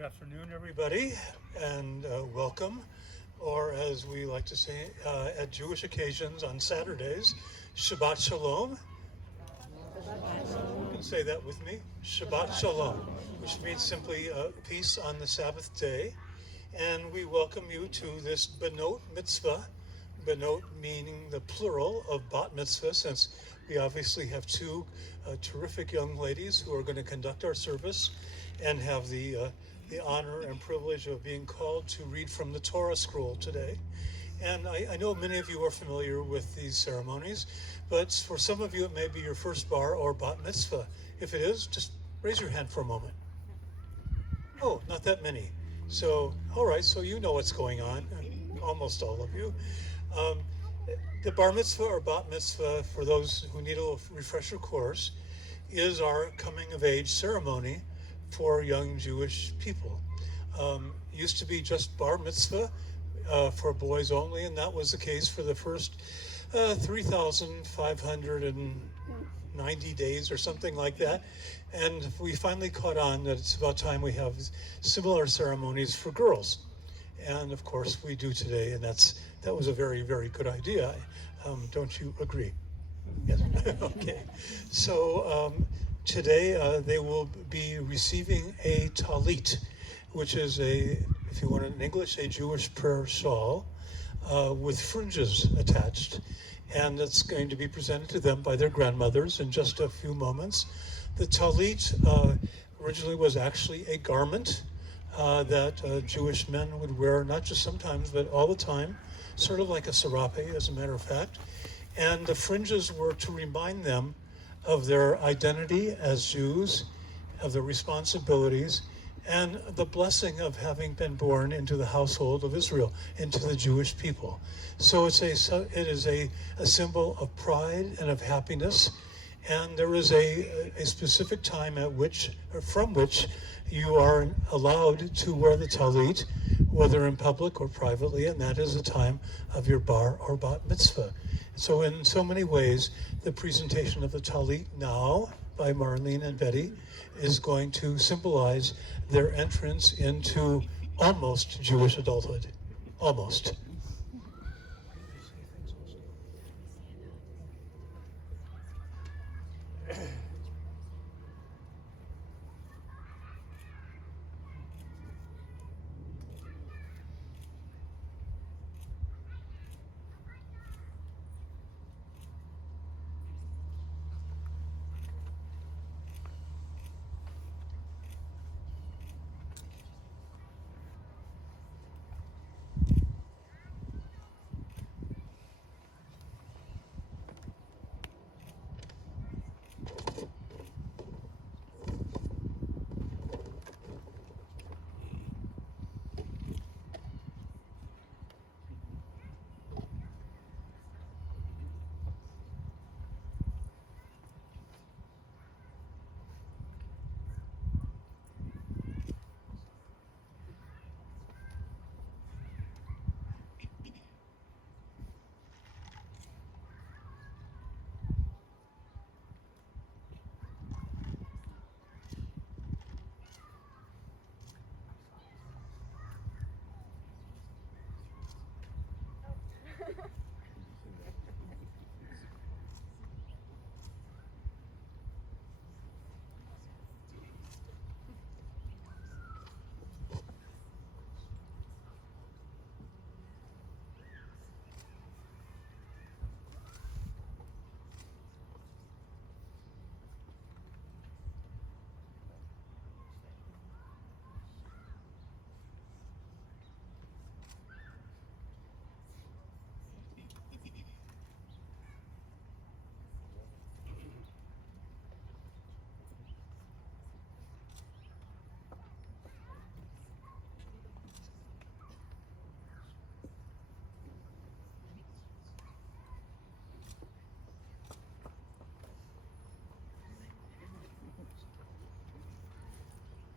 Good afternoon, everybody, and welcome, or as we like to say at Jewish occasions on Saturdays, Shabbat Shalom. You can say that with me, Shabbat Shalom, which means simply peace on the Sabbath day. And we welcome you to this Benot Mitzvah, Benot meaning the plural of Bat Mitzvah, since we obviously have two terrific young ladies who are going to conduct our service and have the honor and privilege of being called to read from the Torah scroll today. And I know many of you are familiar with these ceremonies, but for some of you it may be your first bar or bat mitzvah. If it is, just raise your hand for a moment. Oh, not that many. So, all right, so you know what's going on, almost all of you. The bar mitzvah or bat mitzvah, for those who need a little refresher course, is our coming of age ceremony for young Jewish people. Used to be just bar mitzvah for boys only, and that was the case for the first 3,590 days or something like that. And we finally caught on that it's about time we have similar ceremonies for girls. And of course we do today, and that was a very, very good idea. Don't you agree? Yes. Okay. So today they will be receiving a talit, which is if you want it in English, a Jewish prayer shawl with fringes attached. And it's going to be presented to them by their grandmothers in just a few moments. The talit originally was actually a garment that Jewish men would wear, not just sometimes, but all the time, sort of like a serape, as a matter of fact. And the fringes were to remind them of their identity as Jews, of their responsibilities, and the blessing of having been born into the household of Israel, into the Jewish people. So it is a symbol of pride and of happiness. And there is a specific time from which you are allowed to wear the talit, whether in public or privately, and that is the time of your bar or bat mitzvah. So in so many ways, the presentation of the talit now by Marlene and Betty is going to symbolize their entrance into almost Jewish adulthood. Almost.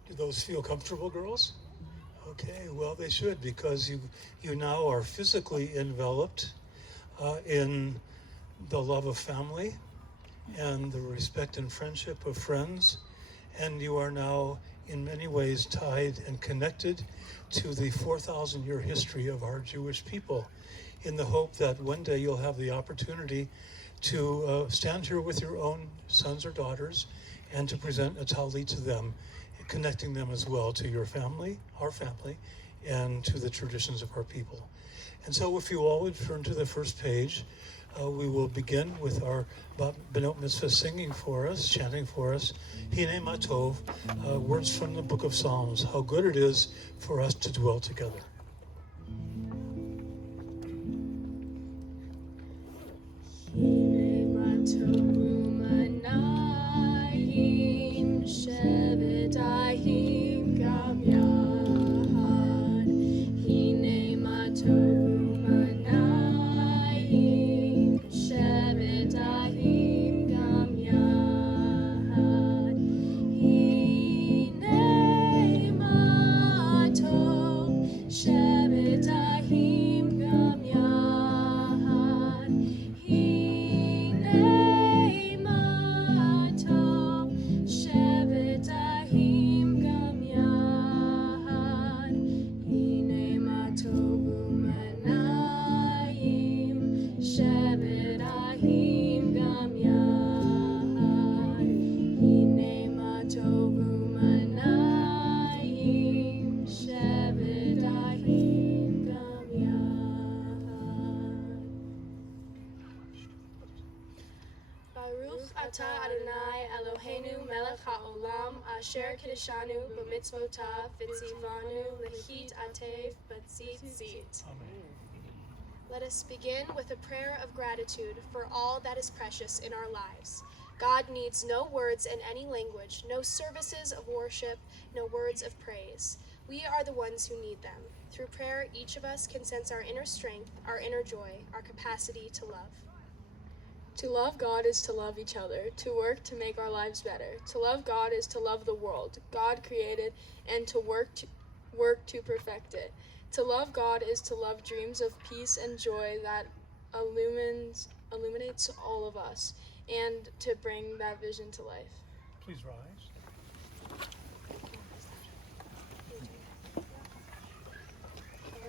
Do those feel comfortable, girls? Okay, well, they should, because you now are physically enveloped in the love of family and the respect and friendship of friends, and you are now in many ways tied and connected to the 4,000-year history of our Jewish people, in the hope that one day you'll have the opportunity to stand here with your own sons or daughters and to present a talit to them, connecting them as well to your family, our family, and to the traditions of our people. And so if you all would turn to the first page, we will begin with our Benot Mitzvah singing for us, chanting for us, Hine Matov, words from the book of Psalms, how good it is for us to dwell together. Hine Matov Rumanayim Shevet Ahim Gam Yahad. Hine Matov Rumanayim Shevet Ahim Gam Yahad. Hine Matov Shevet Ahim Gam Yahad. Hine Matov Shevet Ahim Gam Yahad. Hine Matov Umanayim Shevet Ahim Gam Yahad. Hine Matov Umanayim Shevet Ahim Gam Yahad. Baruch atah Adonai Eloheinu melech haolam asher kiddushanu b'mitzvotav v'tzivanu l'hit atev b'tzitzit. Amen. Let us begin with a prayer of gratitude for all that is precious in our lives. God needs no words in any language, no services of worship, no words of praise. We are the ones who need them. Through prayer, each of us can sense our inner strength, our inner joy, our capacity to love. To love God is to love each other, to work to make our lives better. To love God is to love the world God created and to work to perfect it. To love God is to love dreams of peace and joy that illuminates all of us and to bring that vision to life. Please rise.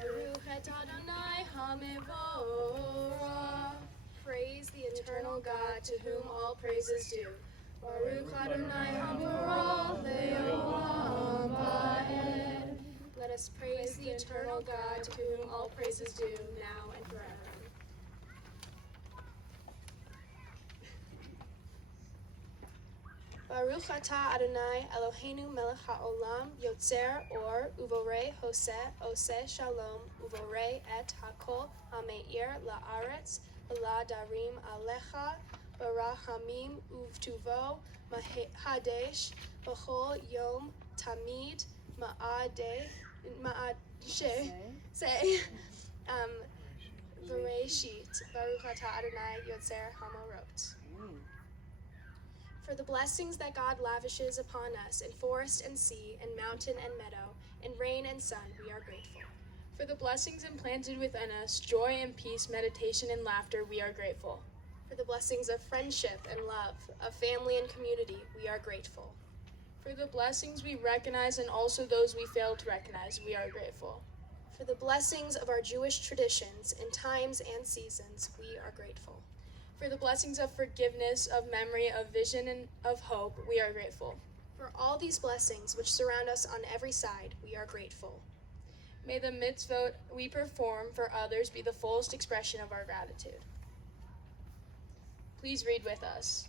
Baruch et Adonai HaMevorach. Praise the eternal God to whom all praise is due. Baruch Adonai HaMevorach le'olam va'ed. Let us praise the eternal God to whom all praise is due, now and forever. Baruch atah Adonai Eloheinu melech haolam yotzer or uvorei hoseh oseh shalom uvorei et hakol hameir la'aretz v'la'darim alecha barahamim uvtuvo mahadesh b'chol yom tamid say Bereshit Baruch atah Adonai yotzer hamorot. For the blessings that God lavishes upon us in forest and sea, in mountain and meadow, in rain and sun, we are grateful. For the blessings implanted within us, joy and peace, meditation and laughter, we are grateful. For the blessings of friendship and love, of family and community, we are grateful. For the blessings we recognize and also those we fail to recognize, we are grateful. For the blessings of our Jewish traditions in times and seasons, we are grateful. For the blessings of forgiveness, of memory, of vision, and of hope, we are grateful. For all these blessings which surround us on every side, we are grateful. May the mitzvot we perform for others be the fullest expression of our gratitude. Please read with us.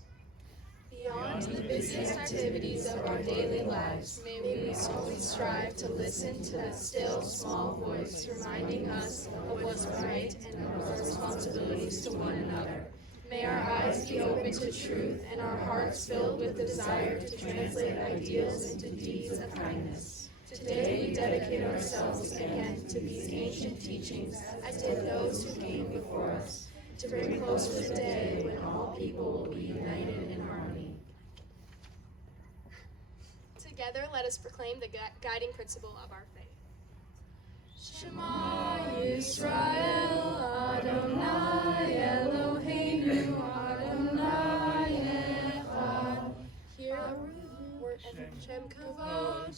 Beyond the busiest activities of our daily lives, may we always strive to listen to that still, small voice reminding us of what's right and of our responsibilities to one another. May our eyes be open to truth and our hearts filled with desire to translate ideals into deeds of kindness. Today we dedicate ourselves again to these ancient teachings, as did those who came before us, to bring closer the day when all people will be united in harmony. Together, let us proclaim the guiding principle of our faith. Shema Yisrael, Adonai Eloheinu, Adonai Echad. Hear, Shem Kavod,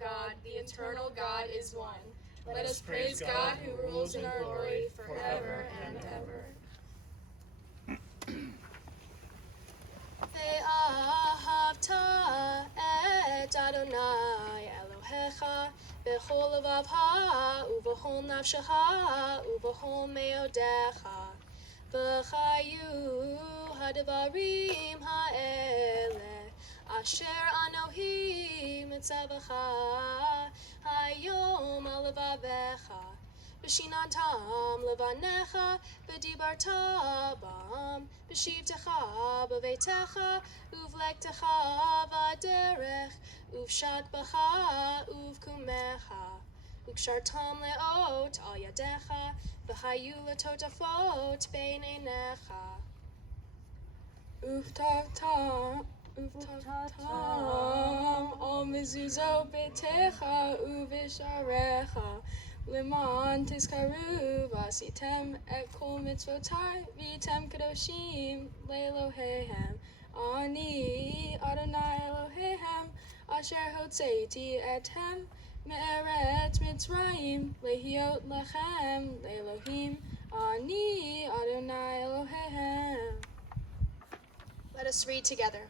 God, the eternal God, is one. Let us praise God who rules in our glory forever and ever. Ve'ahavta et Adonai Elohecha b'chol levavcha u'b'chol nafshecha u'b'chol meodecha v'chayu hadvarim ha'ele asher anohi mitzavacha hayom al levavecha B'shinantam levanecha, v'dibarta bam, b'shivtecha b'veitecha, uvlektecha v'derech, uvshat b'cha uvkumecha, ukshartam leot al yadecha, v'chayu letotafot bein einecha. Uvtatam al mezuzot beitecha uvisharecha. Leman tizkaru vasitem et kol mitzvotai vitem kadoshim leelohehem. Ani Adonai Elohehem asher hotzeiti ethem me'eretz Mitzrayim lehiot lechem leelohim. Ani Adonai Elohehem. Let us read together.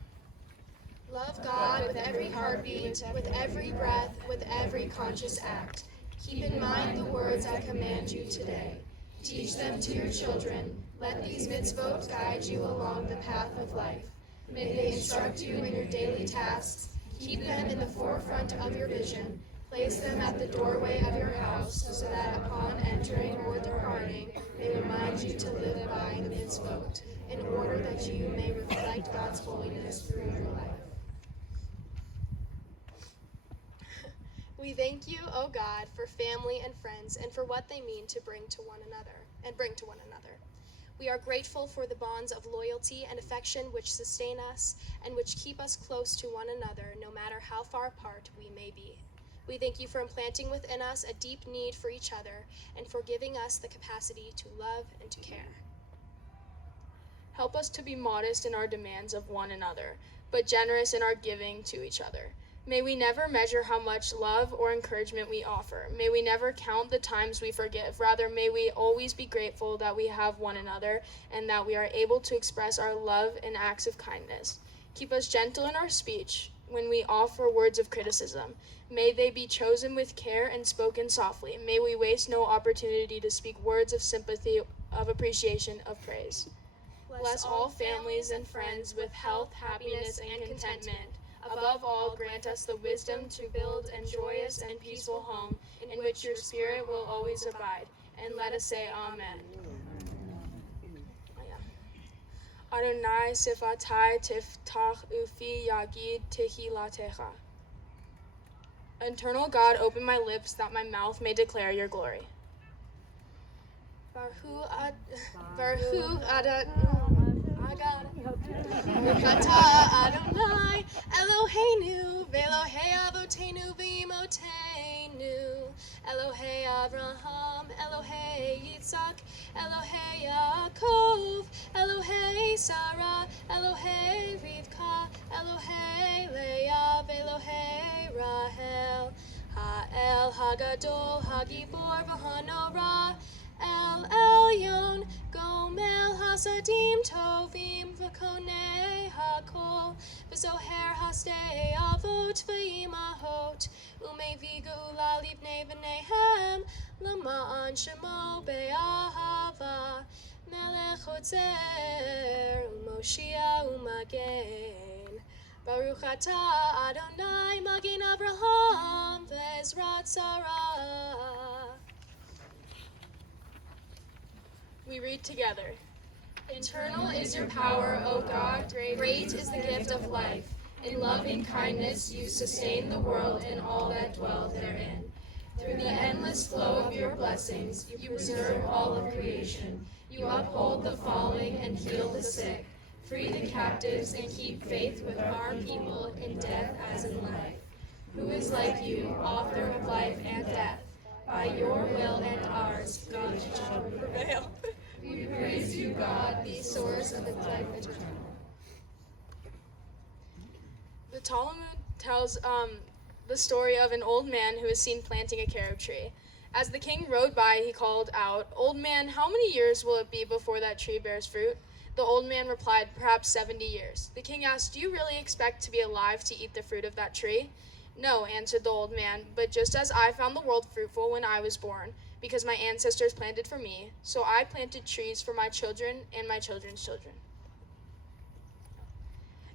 Love God with every heartbeat, with every breath, with every conscious act. Keep in mind the words I command you today. Teach them to your children. Let these mitzvot guide you along the path of life. May they instruct you in your daily tasks. Keep them in the forefront of your vision. Place them at the doorway of your house so that upon entering or departing, they remind you to live by the mitzvot, in order that you may reflect God's holiness through your life. We thank you, O God, for family and friends and for what they mean to bring to one another. We are grateful for the bonds of loyalty and affection which sustain us and which keep us close to one another no matter how far apart we may be. We thank you for implanting within us a deep need for each other and for giving us the capacity to love and to care. Help us to be modest in our demands of one another, but generous in our giving to each other. May we never measure how much love or encouragement we offer. May we never count the times we forgive. Rather, may we always be grateful that we have one another and that we are able to express our love in acts of kindness. Keep us gentle in our speech when we offer words of criticism. May they be chosen with care and spoken softly. May we waste no opportunity to speak words of sympathy, of appreciation, of praise. Bless all families and friends with health, happiness, and contentment. Above all, grant us the wisdom to build a joyous and peaceful home in which your Spirit will always abide. And let us say Amen. Adonai sifatai tiftach ufi yagid tehilatecha. Eternal God, open my lips that my mouth may declare your glory. Kata Adonai Eloheinu Ve'Elohei Avotenu V'Imotenu Elohei Avraham Elohei Yitzhak Elohei Yaakov Elohei Sarah Elohei Rivka Elohei Leah Ve'Elohei Rahel Ha'el Hagadol Hagibor V'Hanora El Elyon Gomel Hasadim Tovim V'Konei Hakol V'Zoher Hastei Avot V'Imahot Umevi Geula Livnei V'Nehem L'Ma'an Shemo Be'ahava Melech Hotzer U'Moshia U'Magen Baruch Atah Adonai Magen Abraham V'Ezrat Sarah. We read together. Eternal is your power, O God. Great is the gift of life. In loving kindness you sustain the world and all that dwell therein. Through the endless flow of your blessings, you preserve all of creation. You uphold the falling and heal the sick. Free the captives and keep faith with our people in death as in life. Who is like you, author of life and death? By your will and ours, God shall prevail. We praise you, God, the source of the life eternal. The Talmud tells the story of an old man who is seen planting a carob tree. As the king rode by, he called out, "Old man, how many years will it be before that tree bears fruit?" The old man replied, "Perhaps 70 years. The king asked, "Do you really expect to be alive to eat the fruit of that tree?" "No," answered the old man, "but just as I found the world fruitful when I was born, because my ancestors planted for me, so I planted trees for my children and my children's children."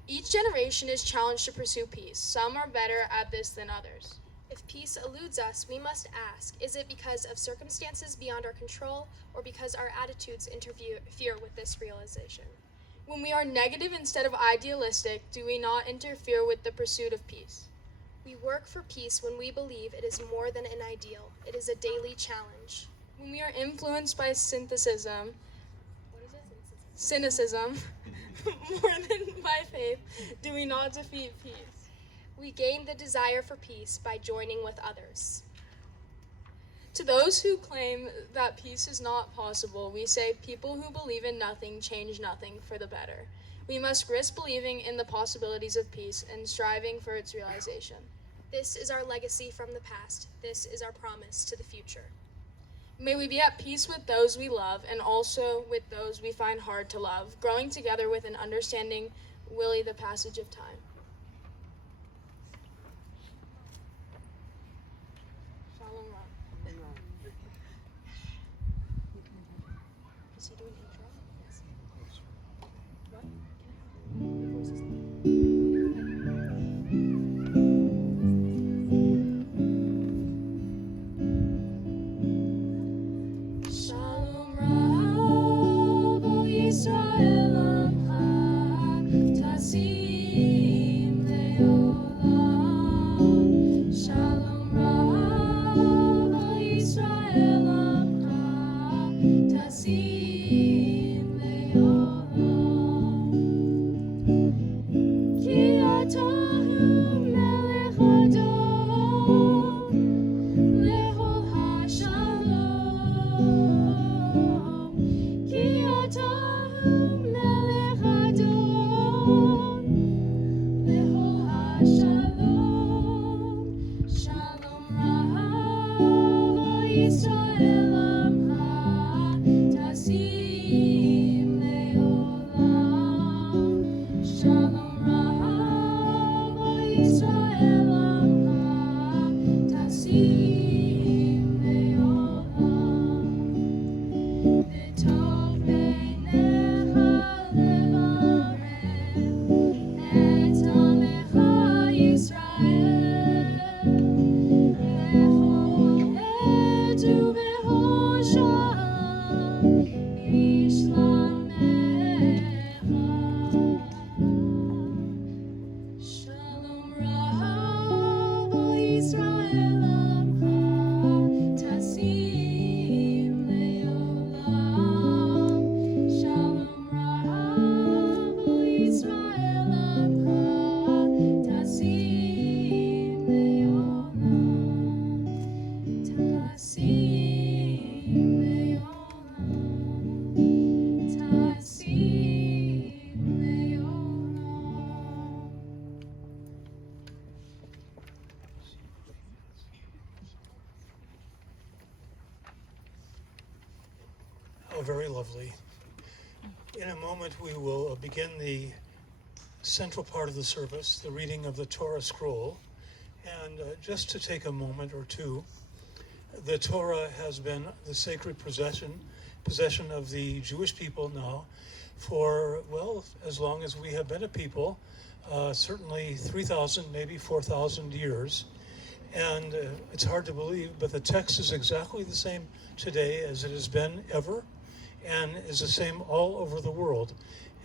Each generation is challenged to pursue peace. Some are better at this than others. If peace eludes us, we must ask, is it because of circumstances beyond our control or because our attitudes interfere with this realization? When we are negative instead of idealistic, do we not interfere with the pursuit of peace? We work for peace when we believe it is more than an ideal. It is a daily challenge. When we are influenced by cynicism, more than by faith, do we not defeat peace? We gain the desire for peace by joining with others. To those who claim that peace is not possible, we say people who believe in nothing change nothing for the better. We must risk believing in the possibilities of peace and striving for its realization. This is our legacy from the past. This is our promise to the future. May we be at peace with those we love and also with those we find hard to love, growing together with an understanding Willie the passage of time. Shalom Rab. Is he doing intro? Yes. What? Shalom Rab, O Yisrael Amcha, Tasim Leolam. Shalom Rab, O Yisrael Amcha, Tasim Leolam. Ki atahu melech adom, lehol hashalom. Ki atahu melech adom, lehol hashalom. Shalom Rav, O Yisrael Amcha, Tasim Leolam. Shalom Rav, O Yisrael Amcha, Tasim Leolam. V'tov beinecha levarech et amecha Yisrael. Bechol עת ובכל שעה ישלמך. Shalom Rav, O Yisrael Amcha, Tasim Leolam. Shalom Rav, O Yisrael Amcha, Tasim Leolam. Tasim Leolam. Tasim Leolam. Oh, very lovely. In a moment, we will begin the central part of the service, the reading of the Torah scroll. And just to take a moment or two, the Torah has been the sacred possession of the Jewish people now for, well, as long as we have been a people, certainly 3,000, maybe 4,000 years. And it's hard to believe, but the text is exactly the same today as it has been ever, and is the same all over the world.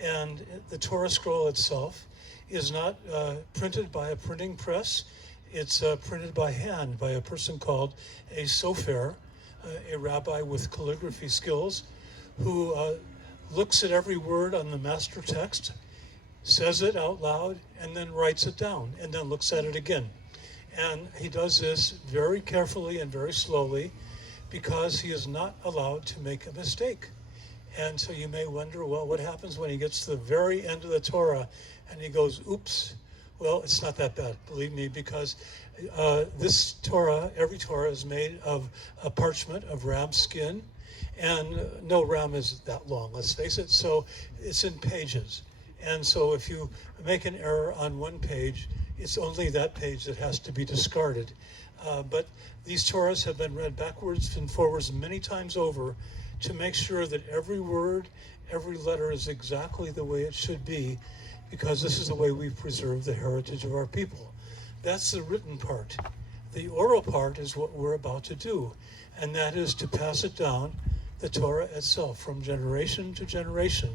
And the Torah scroll itself is not printed by a printing press. It's printed by hand by a person called a sofer, a rabbi with calligraphy skills, who looks at every word on the master text, says it out loud, and then writes it down, and then looks at it again. And he does this very carefully and very slowly because he is not allowed to make a mistake. And so you may wonder, well, what happens when he gets to the very end of the Torah and he goes, oops, Well, it's not that bad, believe me, because this Torah, every Torah is made of a parchment of ram skin, and no ram is that long, let's face it, so it's in pages. And so if you make an error on one page, it's only that page that has to be discarded. But these Torahs have been read backwards and forwards many times over to make sure that every word, every letter is exactly the way it should be, because this is the way we preserve the heritage of our people. That's the written part. The oral part is what we're about to do, and that is to pass it down, the Torah itself, from generation to generation.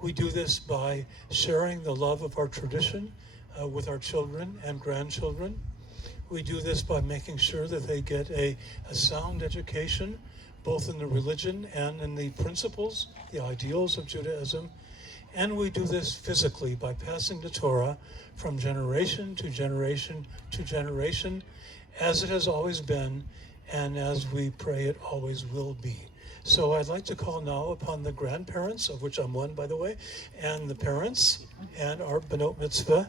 We do this by sharing the love of our tradition with our children and grandchildren. We do this by making sure that they get a sound education, both in the religion and in the principles, the ideals of Judaism. And we do this physically by passing the Torah from generation to generation to generation, as it has always been, and as we pray it always will be. So I'd like to call now upon the grandparents, of which I'm one, by the way, and the parents and our Benot Mitzvah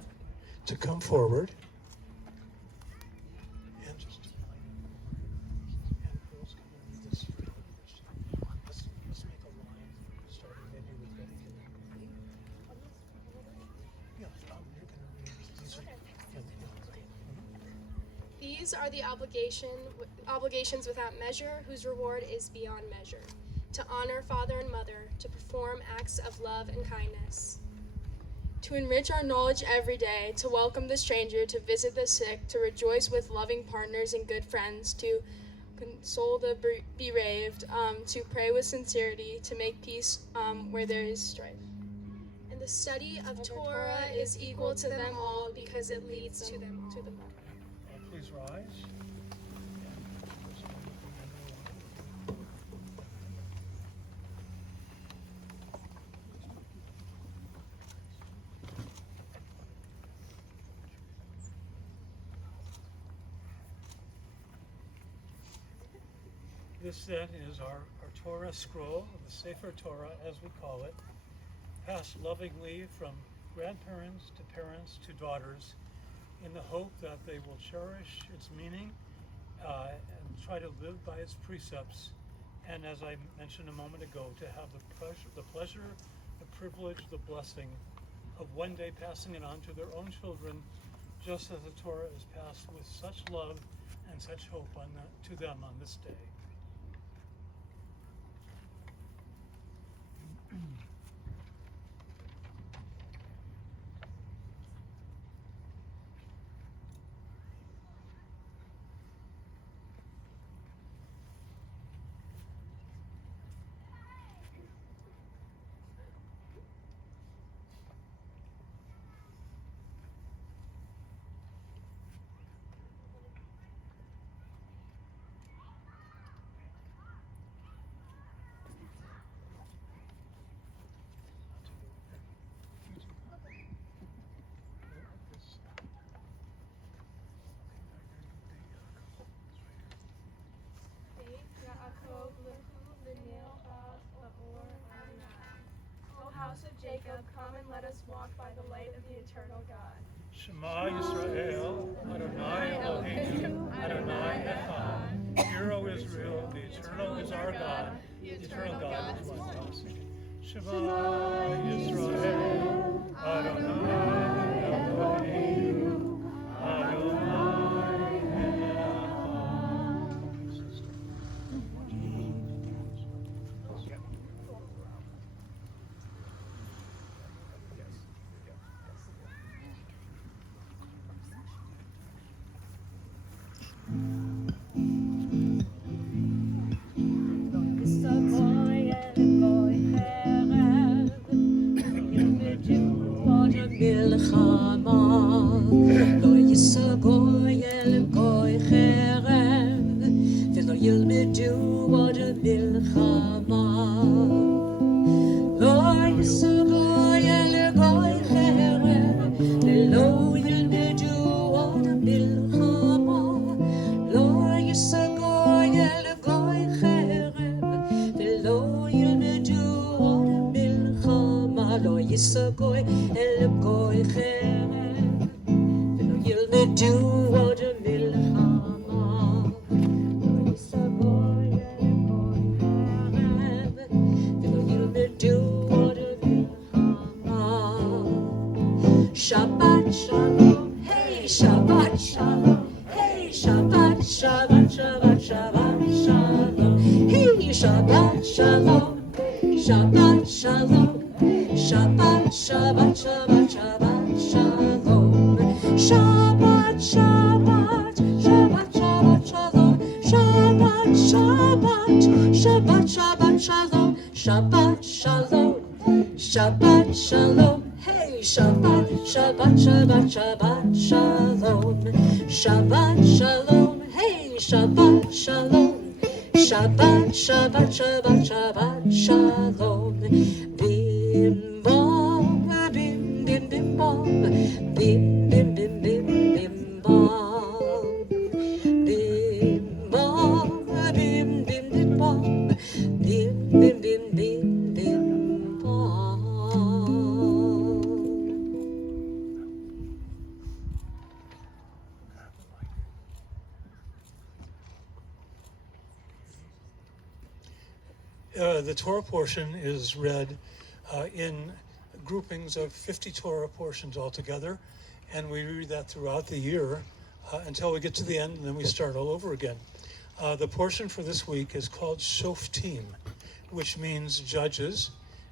to come forward. And just and girls can read this. Let's make a line, starting maybe with Betty. Yeah, you're going to read these. These are the obligations without measure, whose reward is beyond measure: to honor father and mother, to perform acts of love and kindness, To enrich our knowledge every day, to welcome the stranger, to visit the sick, to rejoice with loving partners and good friends, to console the bereaved, to pray with sincerity, to make peace where there is strife. and the study of Torah is equal to them all because it leads to them all. Please rise. This then is our Torah scroll, the Sefer Torah as we call it, passed lovingly from grandparents to parents to daughters, in the hope that they will cherish its meaning and try to live by its precepts, and as I mentioned a moment ago, to have the pleasure, the privilege, the blessing of one day passing it on to their own children, just as the Torah is passed with such love and such hope to them on this day. O house of Jacob, come and let us walk by the light of the eternal God. Shema Yisrael, Adonai Eloheinu, Adonai Echad. Hear, O Israel, the Eternal is our God, the eternal God is one God. Shema Yisrael, Adonai Eloheinu, Adonai Echad. לא יסגוי אל גוי חרב ולא ילמדו עוד מלחמה לא יסגוי אל גוי חרב ולא ילמדו עוד מלחמה לא יסגוי אל גוי חרב ולא ילמדו עוד מלחמה לא יסגוי אל גוי חרב Shabbat Shalom, hey, Shabbat Shalom, hey, Shabbat Shalom, Shabbat, Shabbat Shalom, hey, Shabbat Shalom, Shabbat Shalom, Shabbat, Shabbat, Shabbat, Shabbat Shalom, Shabbat, Shabbat, Shabbat, Shabbat Shalom, Shabbat, Shabbat, Shabbat, Shabbat Shalom, Shabbat Shalom, Shabbat Shalom, hey, Shabbat, Shabbat, Shabbat, Shabbat Shalom, Shabbat Shalom, hey, Shabbat Shalom, Shabbat, Shabbat, Shabbat, Shabbat Shalom, Bim bom, bim bim bim bom, bim bim bim bim bim bom, bim bom, bim bim bim bom, bim bim bim bim bim bom. The Torah portion is read in groupings of 50 Torah portions altogether, and we read that throughout the year until we get to the end, and then we start all over again. The portion for this week is called Shoftim, which means judges,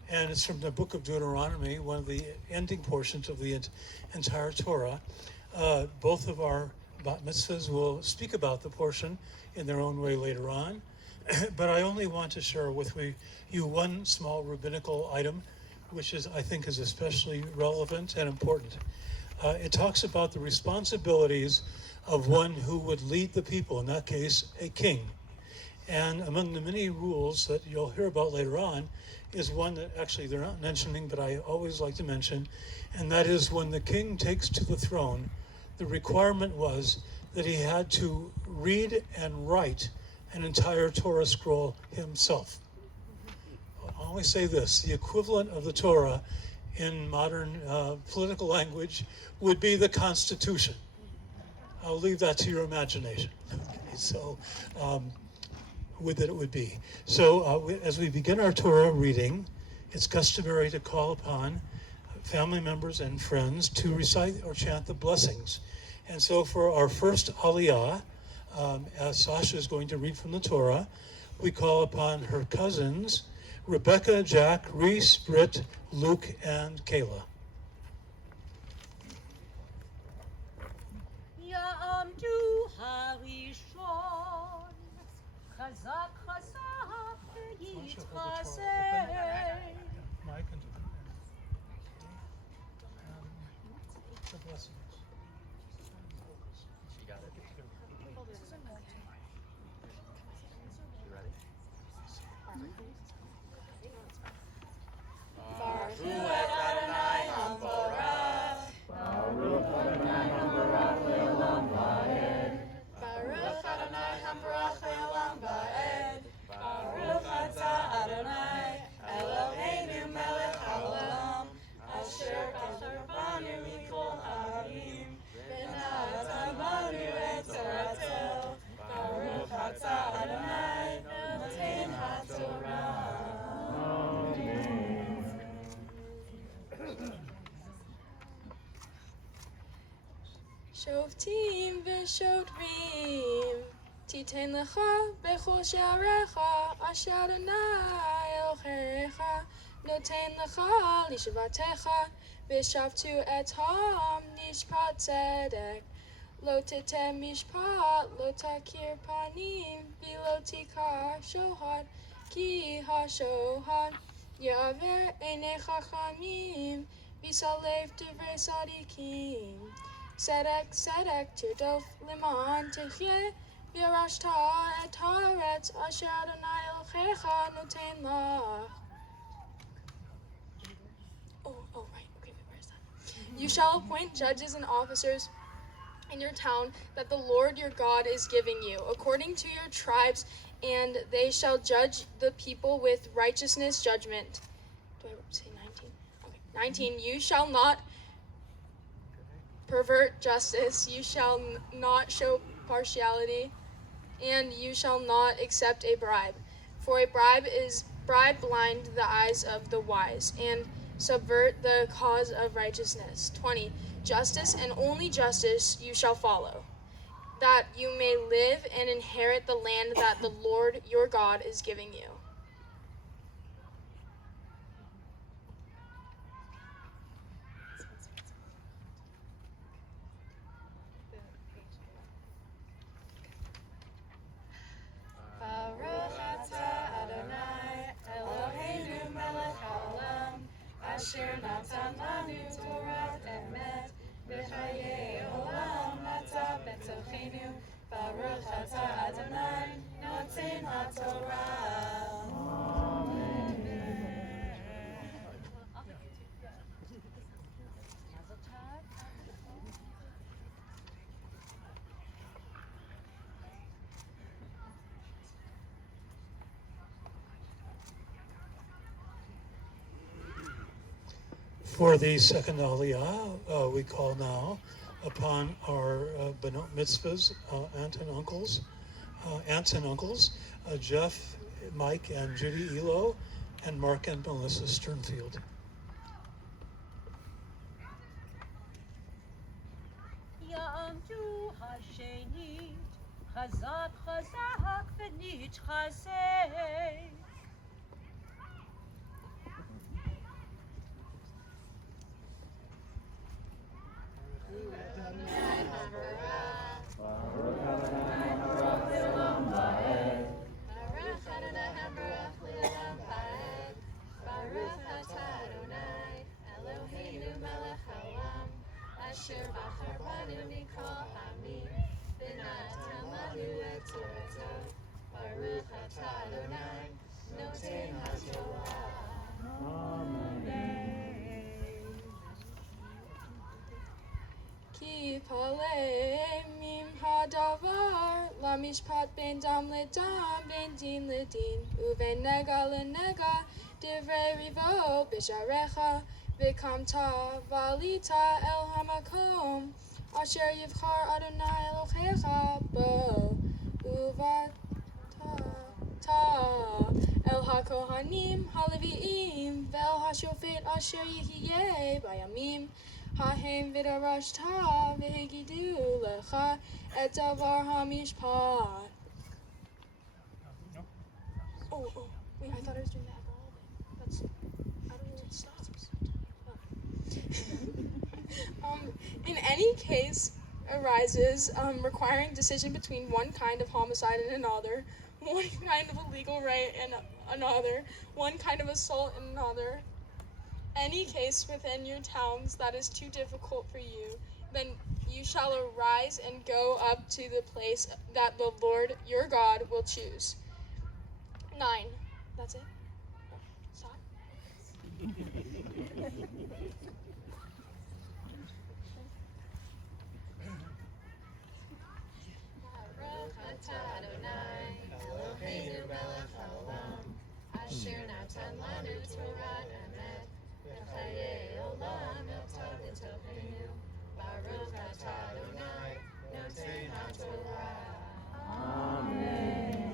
and it's from the book of Deuteronomy, one of the ending portions of the entire Torah. Both of our bat mitzvahs will speak about the portion in their own way later on. But I only want to share with you one small rabbinical item, which I think is especially relevant and important. It talks about the responsibilities of one who would lead the people, in that case, a king. And among the many rules that you'll hear about later on is one that actually they're not mentioning, but I always like to mention, and that is when the king takes to the throne, the requirement was that he had to read and write an entire Torah scroll himself. I always say this, the equivalent of the Torah in modern political language would be the Constitution. I'll leave that to your imagination. Okay, so would that it would be. So as we begin our Torah reading, it's customary to call upon family members and friends to recite or chant the blessings. And so for our first Aliyah, as Sasha is going to read from the Torah, we call upon her cousins, Rebecca, Jack, Reese, Britt, Luke, and Kayla. Ya'amdu harishon, chazak chazak yitraseh. Mike and the blessings. She got it. You ready? Baruch Adonai Hamborah. Baruch Adonai Hamborah Le'olam Va'ed. Baruch Adonai Hamborah Le'olam Va'ed. Baruch Atah Adonai Eloheinu Melech Haolam. Asher kasher banu mikol ha'avim. V'na'ata banu et Torato. Baruch Atah Adonai Noten HaTorah. Shoftim v'shotrim, titen lecha bechol she'arecha, asher Adonai Elohecha, noten lecha lishvatecha, v'shavtu etam nishpat tzedek, lo tetem mishpat, lo takir panim, v'lo tikar shohad, ki ha-shohad, ya'aver einei chachamim, v'salev divrei tzadikim. Sedek, sedek, tirdof, liman, techye, v'yarashta et haaretz, asher Adonai Elohecha noten lach. Oh, right, okay, where is that? You shall appoint judges and officers in your town that the Lord your God is giving you, according to your tribes, and they shall judge the people with righteousness judgment. Do I say 19? Okay, 19, you shall not pervert justice, you shall not show partiality, and you shall not accept a bribe. For a bribe blind the eyes of the wise, and subvert the cause of righteousness. 20. Justice and only justice you shall follow, that you may live and inherit the land that the Lord your God is giving you. Baruch atah Adonai Eloheinu melech haolam asher natan lanu Torah emet v'chayei olam nata betochenu. Baruch atah Adonai noten haTorah. For the second aliyah, we call now upon our Benot Mitzvahs, aunts and uncles, Jeff, Mike, and Judy Elo, and Mark and Melissa Sternfield. יעמדו השנית, חזק חזק ונתחזק. Asher bachar banu mikol hamim v'natan lanu et Torato. Baruch atah Adonai noten haTorah. Ki palei mim hadavar lamishpat ben dam ledam ben din ledin uven nega lenega divrei rivo bisharecha v'kamta valita el hamakom asher yivchar Adonai Elohecha bo uvata el hakohanim haleviim vel hashofet asher yihiyeh bayamim hahem v'darashta v'higidu lecha et davar hamishpat. Oh, wait, I thought I was doing that for all of it. That's, I don't know what stops. In any case arises requiring decision between one kind of homicide and another, one kind of illegal right and another, one kind of assault and another, any case within your towns that is too difficult for you, then you shall arise and go up to the place that the Lord your God will choose. 9. That's it? Stop. Baruch atah Adonai Eloheinu melech haolam asher natan lanu Torah emet v'chayei olam nata b'tochenu. Baruch atah Adonai noten haTorah. Amen.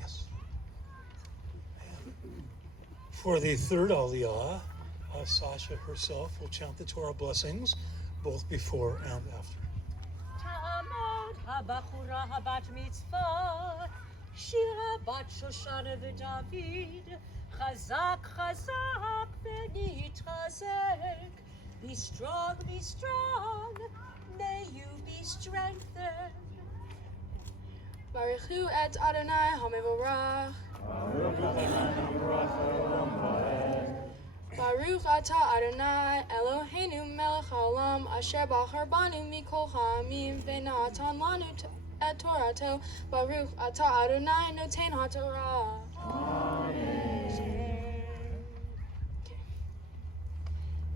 Yes. For the third aliyah, Sasha herself will chant the Torah blessings both before and after. תעמוד הבחורה הבת מצווה, שירה בת שושנה ודוד, חזק חזק ונתחזק. Be strong, may you be strengthened. Baruchu et Adonai HaMevorach. Baruch atah Adonai Eloheinu melech haolam asher bachar banu mikol ha'amim v'natan lanu et Torato. Baruch atah Adonai noten haTorah.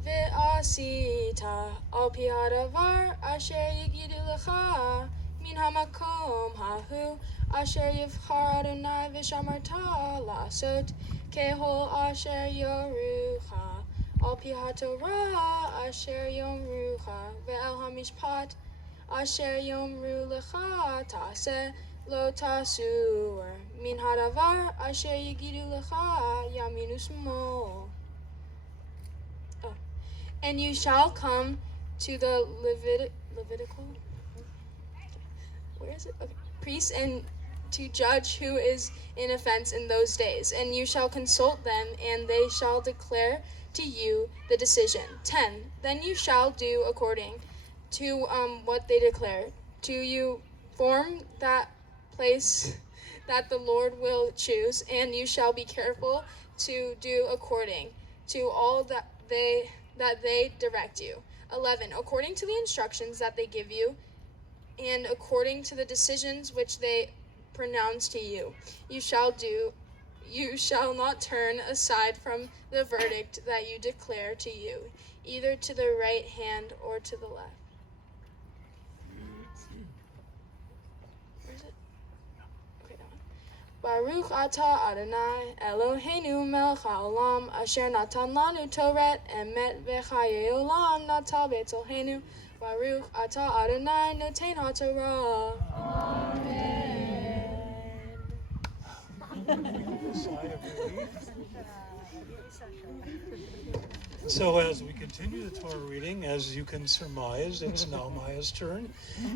Ve'asita al pi hadavar asher yigidu lecha min hamakom hahu asher yivchar Adonai v'shamarta lasot kehol asher yorucha al pi haTorah asher yomrucha ve'el hamishpat asher yomru lecha taseh lo tasur min hadavar asher yigidu lecha yaminu shmo. Oh. And you shall come to the Levitical, where is it? Okay. Priest and to judge who is in offense in those days, and you shall consult them, and they shall declare to you the decision. 10. Then you shall do according to what they declare. To you form that place that the Lord will choose, and you shall be careful to do according to all that they direct you. 11. According to the instructions that they give you, and according to the decisions which they pronounce to you, you shall do. You shall not turn aside from the verdict that you declare to you, either to the right hand or to the left. Where is it? Okay, that one. Baruch atah Adonai Eloheinu melech haolam asher natan lanu toret emet v'chayei olam natan b'tzelheinu. Baruch atah Adonai noten haTorah. So as we continue the Torah reading, as you can surmise, it's now Maya's turn,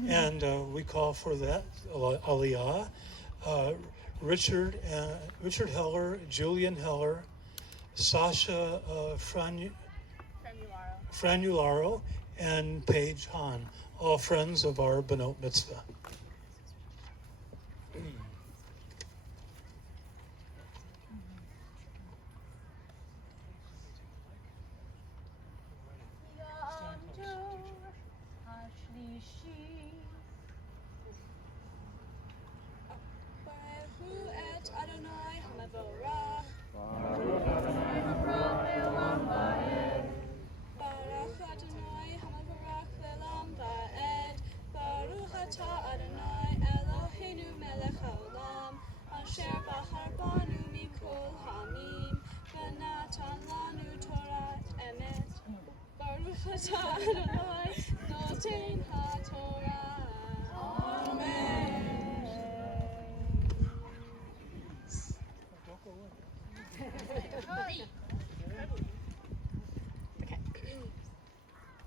and we call for that Aliyah. Richard Heller, Julian Heller, Sasha Franularo, and Paige Hahn, all friends of our Benot Mitzvah.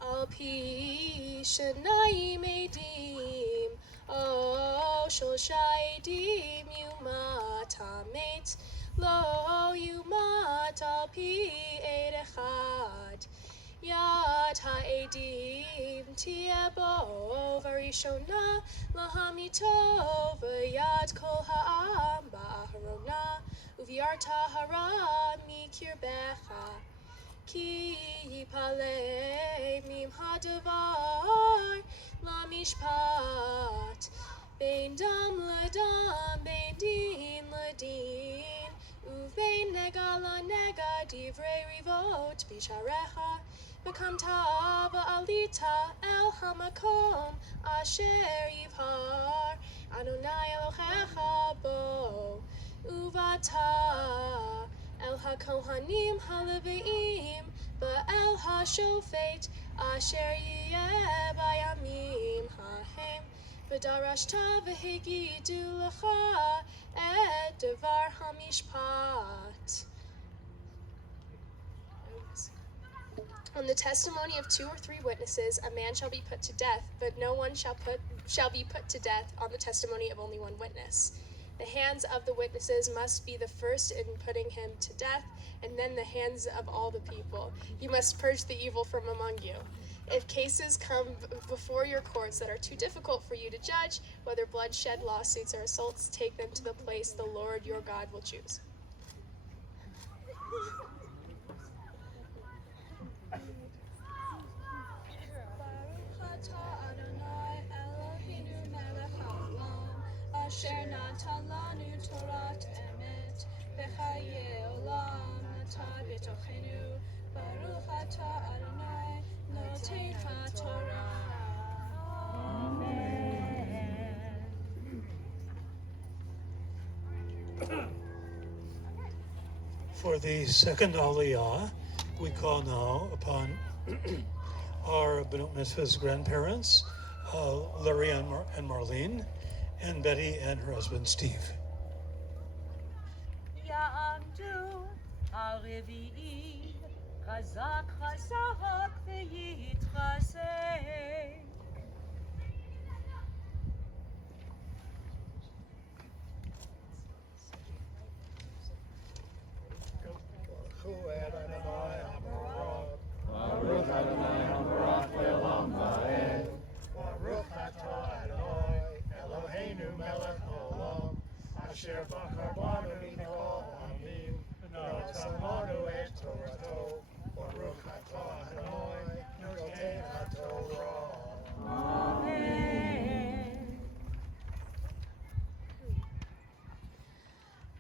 Al pi shenayim edim, o shoshay edim yumat hamet, lo yumat al pi ed echad. Yad ha'edim tieh bo varishona lahamito v'yad kol ha'am ba'aharona uviarta hara mikirbecha. Ki yipale mim hadavar lamishpat bein dam ladam bein din ladin uvein nega la nega divrei rivot bisharecha bekamta ba'alita el hamakom asher yivhar Adonai Elohecha bo uvata El haKohanim haLeviim ba'el haShofet asher yiyeh bayamim hahem v'darashta v'higidu lecha et devar hamishpat. On the testimony of 2 or 3 witnesses, a man shall be put to death, but no one shall be put to death on the testimony of only 1 witness. The hands of the witnesses must be the first in putting him to death, and then the hands of all the people. You must purge the evil from among you. If cases come before your courts that are too difficult for you to judge, whether bloodshed, lawsuits, or assaults, take them to the place the Lord your God will choose. Asher natan lanu Torat emet v'chayei olam natan b'tochenu Baruch atah Adonai noten haTorah. Amen. For the second Aliyah, we call now upon our B'nai Mitzvah's grandparents, Larry and Marlene, and Betty and her husband Steve. יעמדו הרביעי, חזק חזק ויתחזק. Baruch Adonai HaMorach Le'olam Va'ed. Baruch Atah Adonai Eloheinu Melech Haolam Asher Bachar Banu Mikol Ha'amim V'natan Lanu Et Torato. Baruch Atah Adonai Noten HaTorah.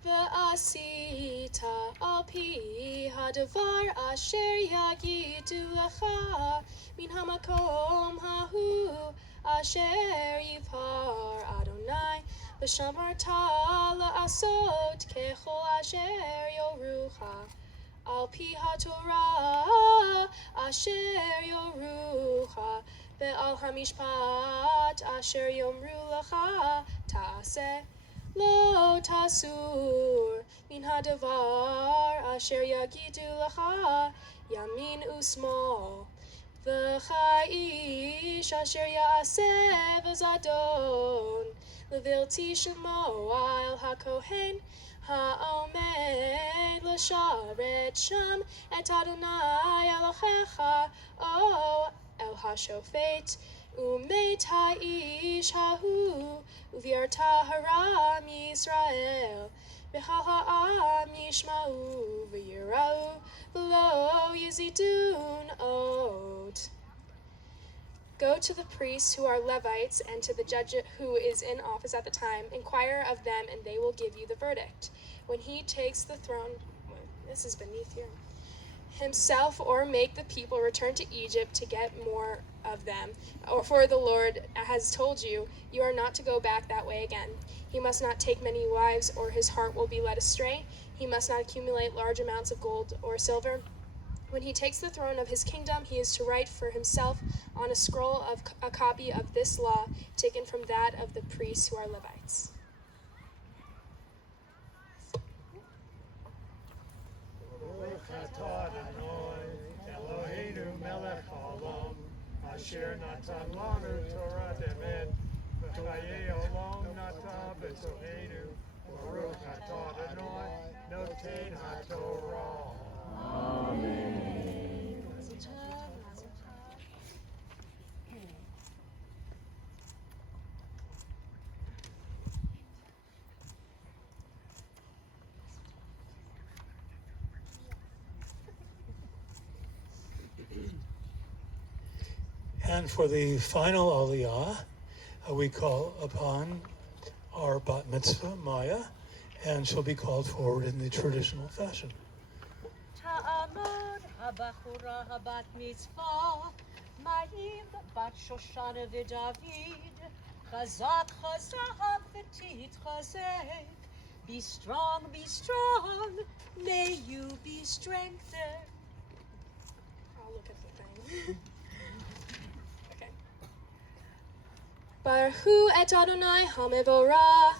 V'asita al pi hadavar asher yagidu lecha min hamakom hahu asher yivhar Adonai v'shamarta la'asot kechol asher yorucha al pi haTorah asher yorucha ve'al hamishpat asher yomru lecha ta'aseh Lo tasur min hadavar asher yagidu lecha yamin usmol v'cha'ish asher ya'aseh v'zadon levilti shemo al hakohen ha'omed l'sharet sham et Adonai Elohecha o el hashofet Umeit ha'ish hahu uviarta hara Yisrael v'chal ha'am yishma'u v'yira'u v'lo yizidun od. Go to the priests who are Levites and to the judge who is in office at the time. Inquire of them and they will give you the verdict. When he takes the throne, this is beneath here, himself or make the people return to Egypt to get more of them. Or for the Lord has told you, you are not to go back that way again. He must not take many wives or his heart will be led astray. He must not accumulate large amounts of gold or silver. When he takes the throne of his kingdom, he is to write for himself on a scroll of a copy of this law taken from that of the priests who are Levites. Baruch Atah Adonai Eloheinu Melech Haolam Asher Natan Lanu Torah Emet V'chayei Olam Nata B'Tzoheinu. Baruch Atah Adonai Noten HaTorah. And for the final Aliyah, we call upon our Bat Mitzvah, Maya, and she'll be called forward in the traditional fashion. תעמוד הבחורה הבת מצווה, מהיר בת שושנה ודוד, חזק חזק ותתחזק. Be strong, may you be strengthened. I'll look at the thing. Okay. Baruch et Adonai HaMevorah.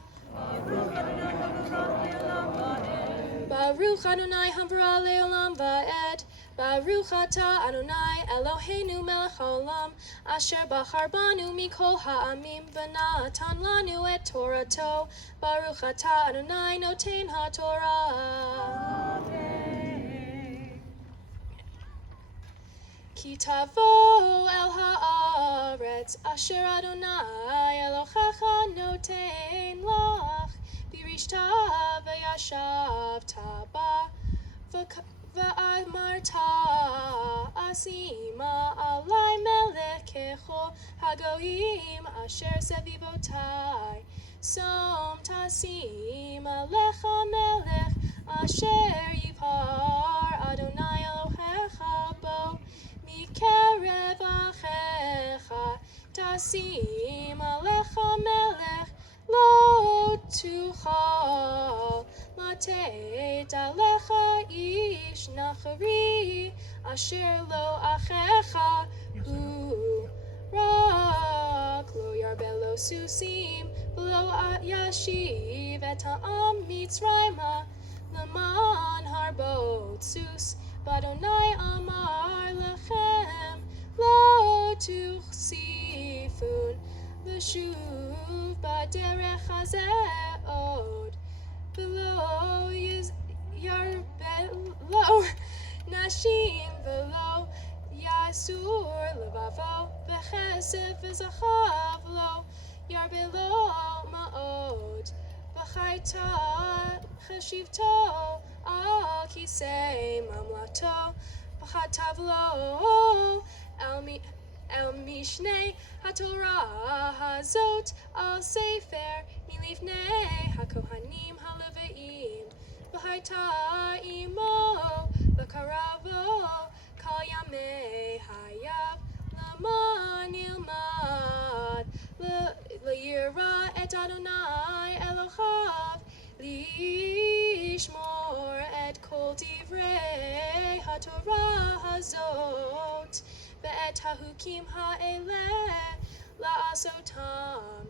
Baruch Adonai Hamvara Le'olam Va'ed. Baruch Atah Adonai Eloheinu Melech Haolam Asher Bachar Banu Mikol Ha'amim V'natan Lanu Et Torato. Baruch Atah Adonai Noten HaTorah. Ki tavo el haaretz asher Adonai Elohecha noten lach v'rishta v'yashavta ba v'amarta asima alai melekecho hagoyim asher sevivotai som tasim alecha melech asher yivhar Adonai Elohecha bo Mikerev achecha tasim alecha melech lo tuchal latet alecha Zachari, Asher Lo Achecha Hu Rak Lo Yarbelo Susim, Lo Yashiv Et Ha'am Mitzrayma, Leman Harbot Sus, Badonai Amar Lechem, Lo Tuchsifun, V'shuv Baderech Hazeh Od, V'lo Yarbelo Nashim, V'lo Yasur Levavo, V'chesed V'zachav, Lo Yarbelo Ma'od, V'chaita Cheshivto, Al Kisei Mamlato, V'chatav Lo El Mishnei HaTorah Hazot, Al Sefer Milifnei HaKohanim HaLeveim, V'chaita Imo, V'karavo, Kal Yamei Hayav, Laman Ilmad, L'yira et Adonai Elochav, Lishmor et kol divrei HaTorah Hazot, Ve'et HaHukim Ha'eleh La'asotam,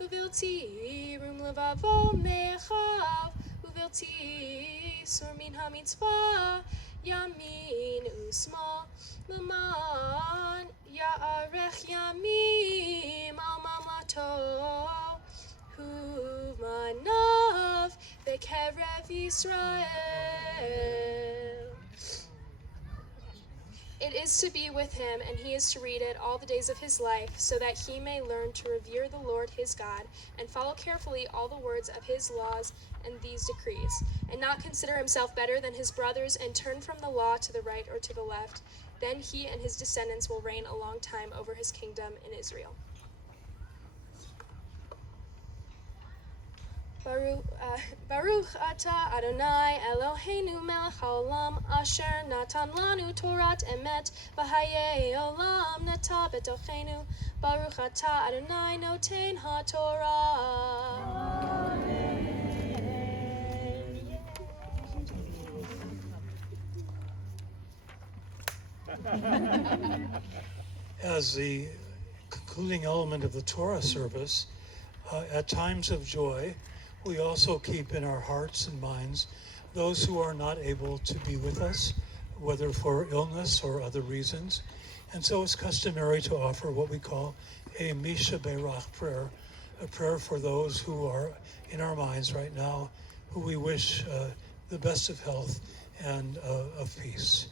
Uvilti Rum Levavo Mechav, Uvilti Sur Min HaMitzvah, Yamin Usmal, Leman Ya'arech Yamim Al Mamlato, Huvmanav Bekerev Yisrael. It is to be with him, and he is to read it all the days of his life, so that he may learn to revere the Lord his God, and follow carefully all the words of his laws and these decrees, and not consider himself better than his brothers, and turn from the law to the right or to the left. Then he and his descendants will reign a long time over his kingdom in Israel. Baruch atah Adonai Eloheinu melech haolam, asher natan lanu Torat emet, v'hayei olam nata betochenu. Baruch atah Adonai noten haTorah. As the concluding element of the Torah service, at times of joy, we also keep in our hearts and minds those who are not able to be with us, whether for illness or other reasons. And so it's customary to offer what we call a Misha Berach prayer, a prayer for those who are in our minds right now, who we wish the best of health and of peace.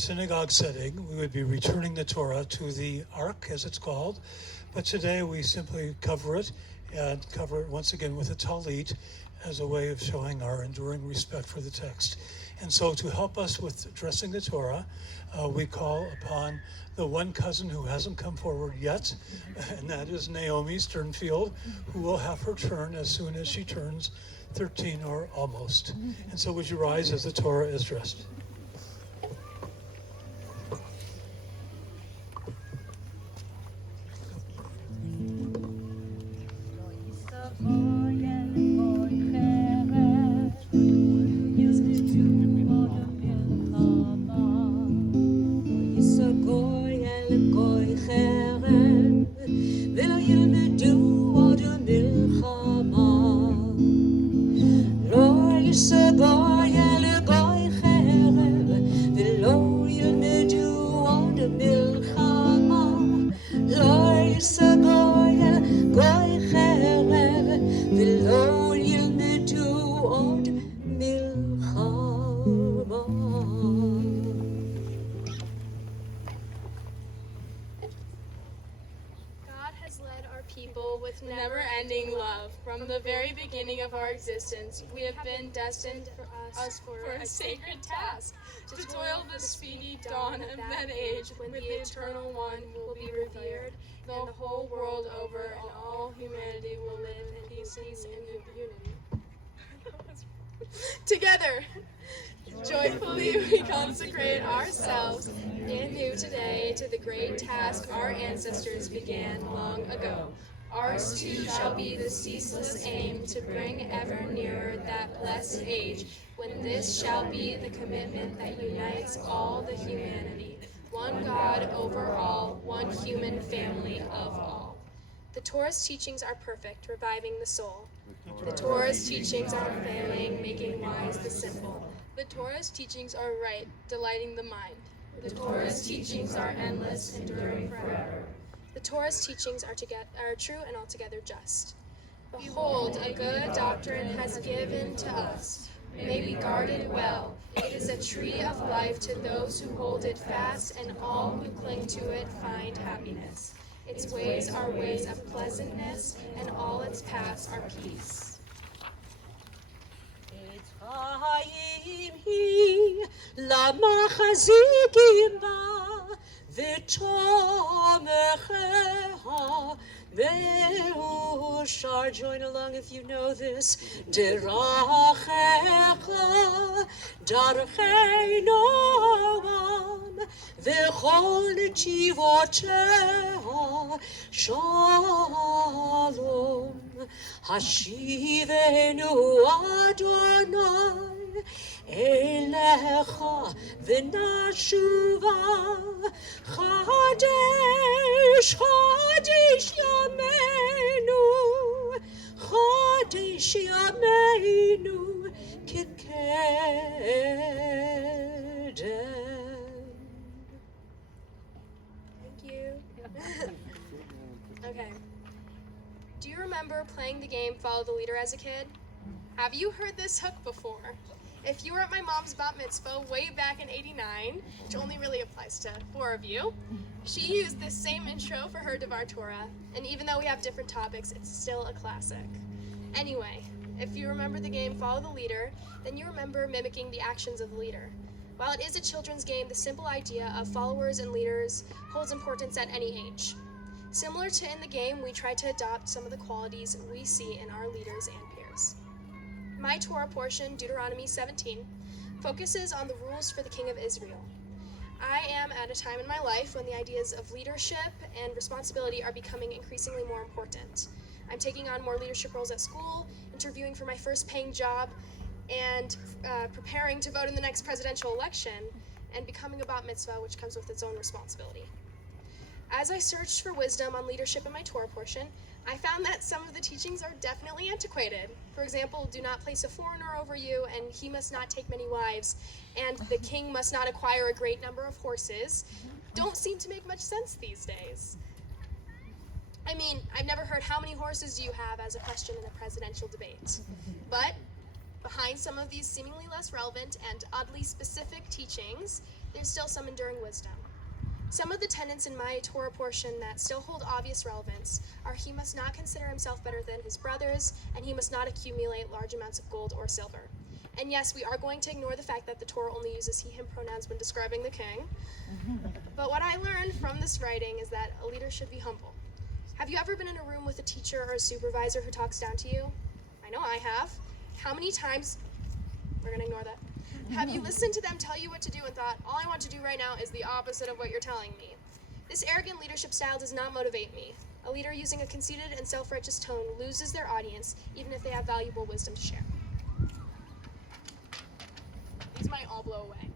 synagogue setting, we would be returning the Torah to the Ark, as it's called. But today we simply cover it and cover it once again with a talit as a way of showing our enduring respect for the text. And so to help us with addressing the Torah, we call upon the one cousin who hasn't come forward yet, and that is Naomi Sternfield, who will have her turn as soon as she turns 13 or almost. And so would you rise as the Torah is dressed? God has led our people with Never-ending love. From the very beginning of our existence, we have been destined for us for a sacred task, to toil the speedy dawn of that age when the Eternal One will be revered the whole world over, and all humanity will live in peace and unity. Together, joyfully we consecrate ourselves anew today to the great task our ancestors began long ago. Ours too shall be the ceaseless aim to bring ever nearer that blessed age when this shall be the commitment that unites all the humanity, one God over all, one human family of all. The Torah's teachings are perfect, reviving the soul. The Torah's teachings are unfailing, making wise the simple. The Torah's teachings are right, delighting the mind. The Torah's teachings are endless, enduring forever. The Torah's teachings are true and altogether just. Behold, a good doctrine has given to us. May we guard it well. It is a tree of life to those who hold it fast, and all who cling to it find happiness. Its ways are ways of pleasantness, and all its paths are peace. Chaim hi למחזיקים בה ותומכיה מאושר. Join along if you know this. דרכיה דרכי נועם וכל נתיבותיה שלום. השיבנו אדוני אליך ונשובה חדש חדש ימינו חדש ימינו כקדם. Thank you. Okay. Do you remember playing the game Follow the Leader as a kid? Have you heard this hook before? If you were at my mom's bat mitzvah way back in '89, which only really applies to 4 of you, she used this same intro for her Devar Torah, and even though we have different topics, it's still a classic. Anyway, if you remember the game Follow the Leader, then you remember mimicking the actions of the leader. While it is a children's game, the simple idea of followers and leaders holds importance at any age. Similar to in the game, we try to adopt some of the qualities we see in our leaders and peers. My Torah portion, Deuteronomy 17, focuses on the rules for the King of Israel. I am at a time in my life when the ideas of leadership and responsibility are becoming increasingly more important. I'm taking on more leadership roles at school, interviewing for my first paying job, and preparing to vote in the next presidential election, and becoming a bat mitzvah, which comes with its own responsibility. As I searched for wisdom on leadership in my Torah portion, I found that some of the teachings are definitely antiquated. For example, do not place a foreigner over you, and he must not take many wives, and the king must not acquire a great number of horses, don't seem to make much sense these days. I mean, I've never heard how many horses do you have as a question in a presidential debate. But behind some of these seemingly less relevant and oddly specific teachings there's still some enduring wisdom. Some of the tenets in my Torah portion that still hold obvious relevance are he must not consider himself better than his brothers, and he must not accumulate large amounts of gold or silver. And yes, we are going to ignore the fact that the Torah only uses he, him pronouns when describing the king. But what I learned from this writing is that a leader should be humble. Have you ever been in a room with a teacher or a supervisor who talks down to you? I know I have. How many times, we're gonna ignore that. Have you listened to them tell you what to do and thought, all I want to do right now is the opposite of what you're telling me? This arrogant leadership style does not motivate me. A leader using a conceited and self-righteous tone loses their audience, even if they have valuable wisdom to share. These might all blow away.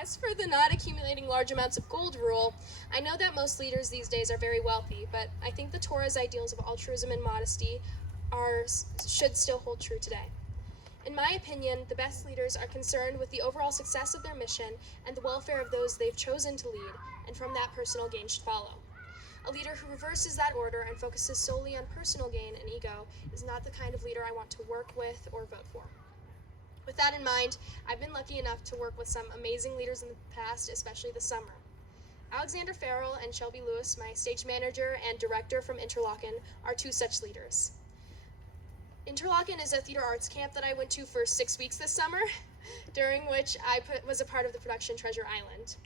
As for the not accumulating large amounts of gold rule, I know that most leaders these days are very wealthy, but I think the Torah's ideals of altruism and modesty should still hold true today. In my opinion, the best leaders are concerned with the overall success of their mission and the welfare of those they've chosen to lead, and from that personal gain should follow. A leader who reverses that order and focuses solely on personal gain and ego is not the kind of leader I want to work with or vote for. With that in mind, I've been lucky enough to work with some amazing leaders in the past, especially this summer. Alexander Farrell and Shelby Lewis, my stage manager and director from Interlochen, are two such leaders. Interlochen is a theater arts camp that I went to for 6 weeks this summer, during which I was a part of the production Treasure Island.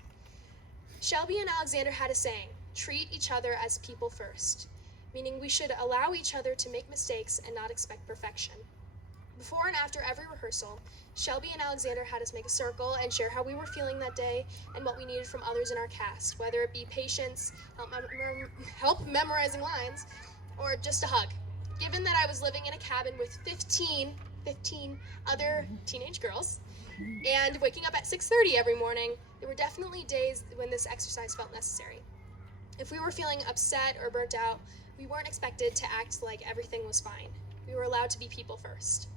Shelby and Alexander had a saying, treat each other as people first, meaning we should allow each other to make mistakes and not expect perfection. Before and after every rehearsal, Shelby and Alexander had us make a circle and share how we were feeling that day and what we needed from others in our cast, whether it be patience, help memorizing lines, or just a hug. Given that I was living in a cabin with 15 other teenage girls and waking up at 6:30 every morning, there were definitely days when this exercise felt necessary. If we were feeling upset or burnt out, we weren't expected to act like everything was fine. We were allowed to be people first.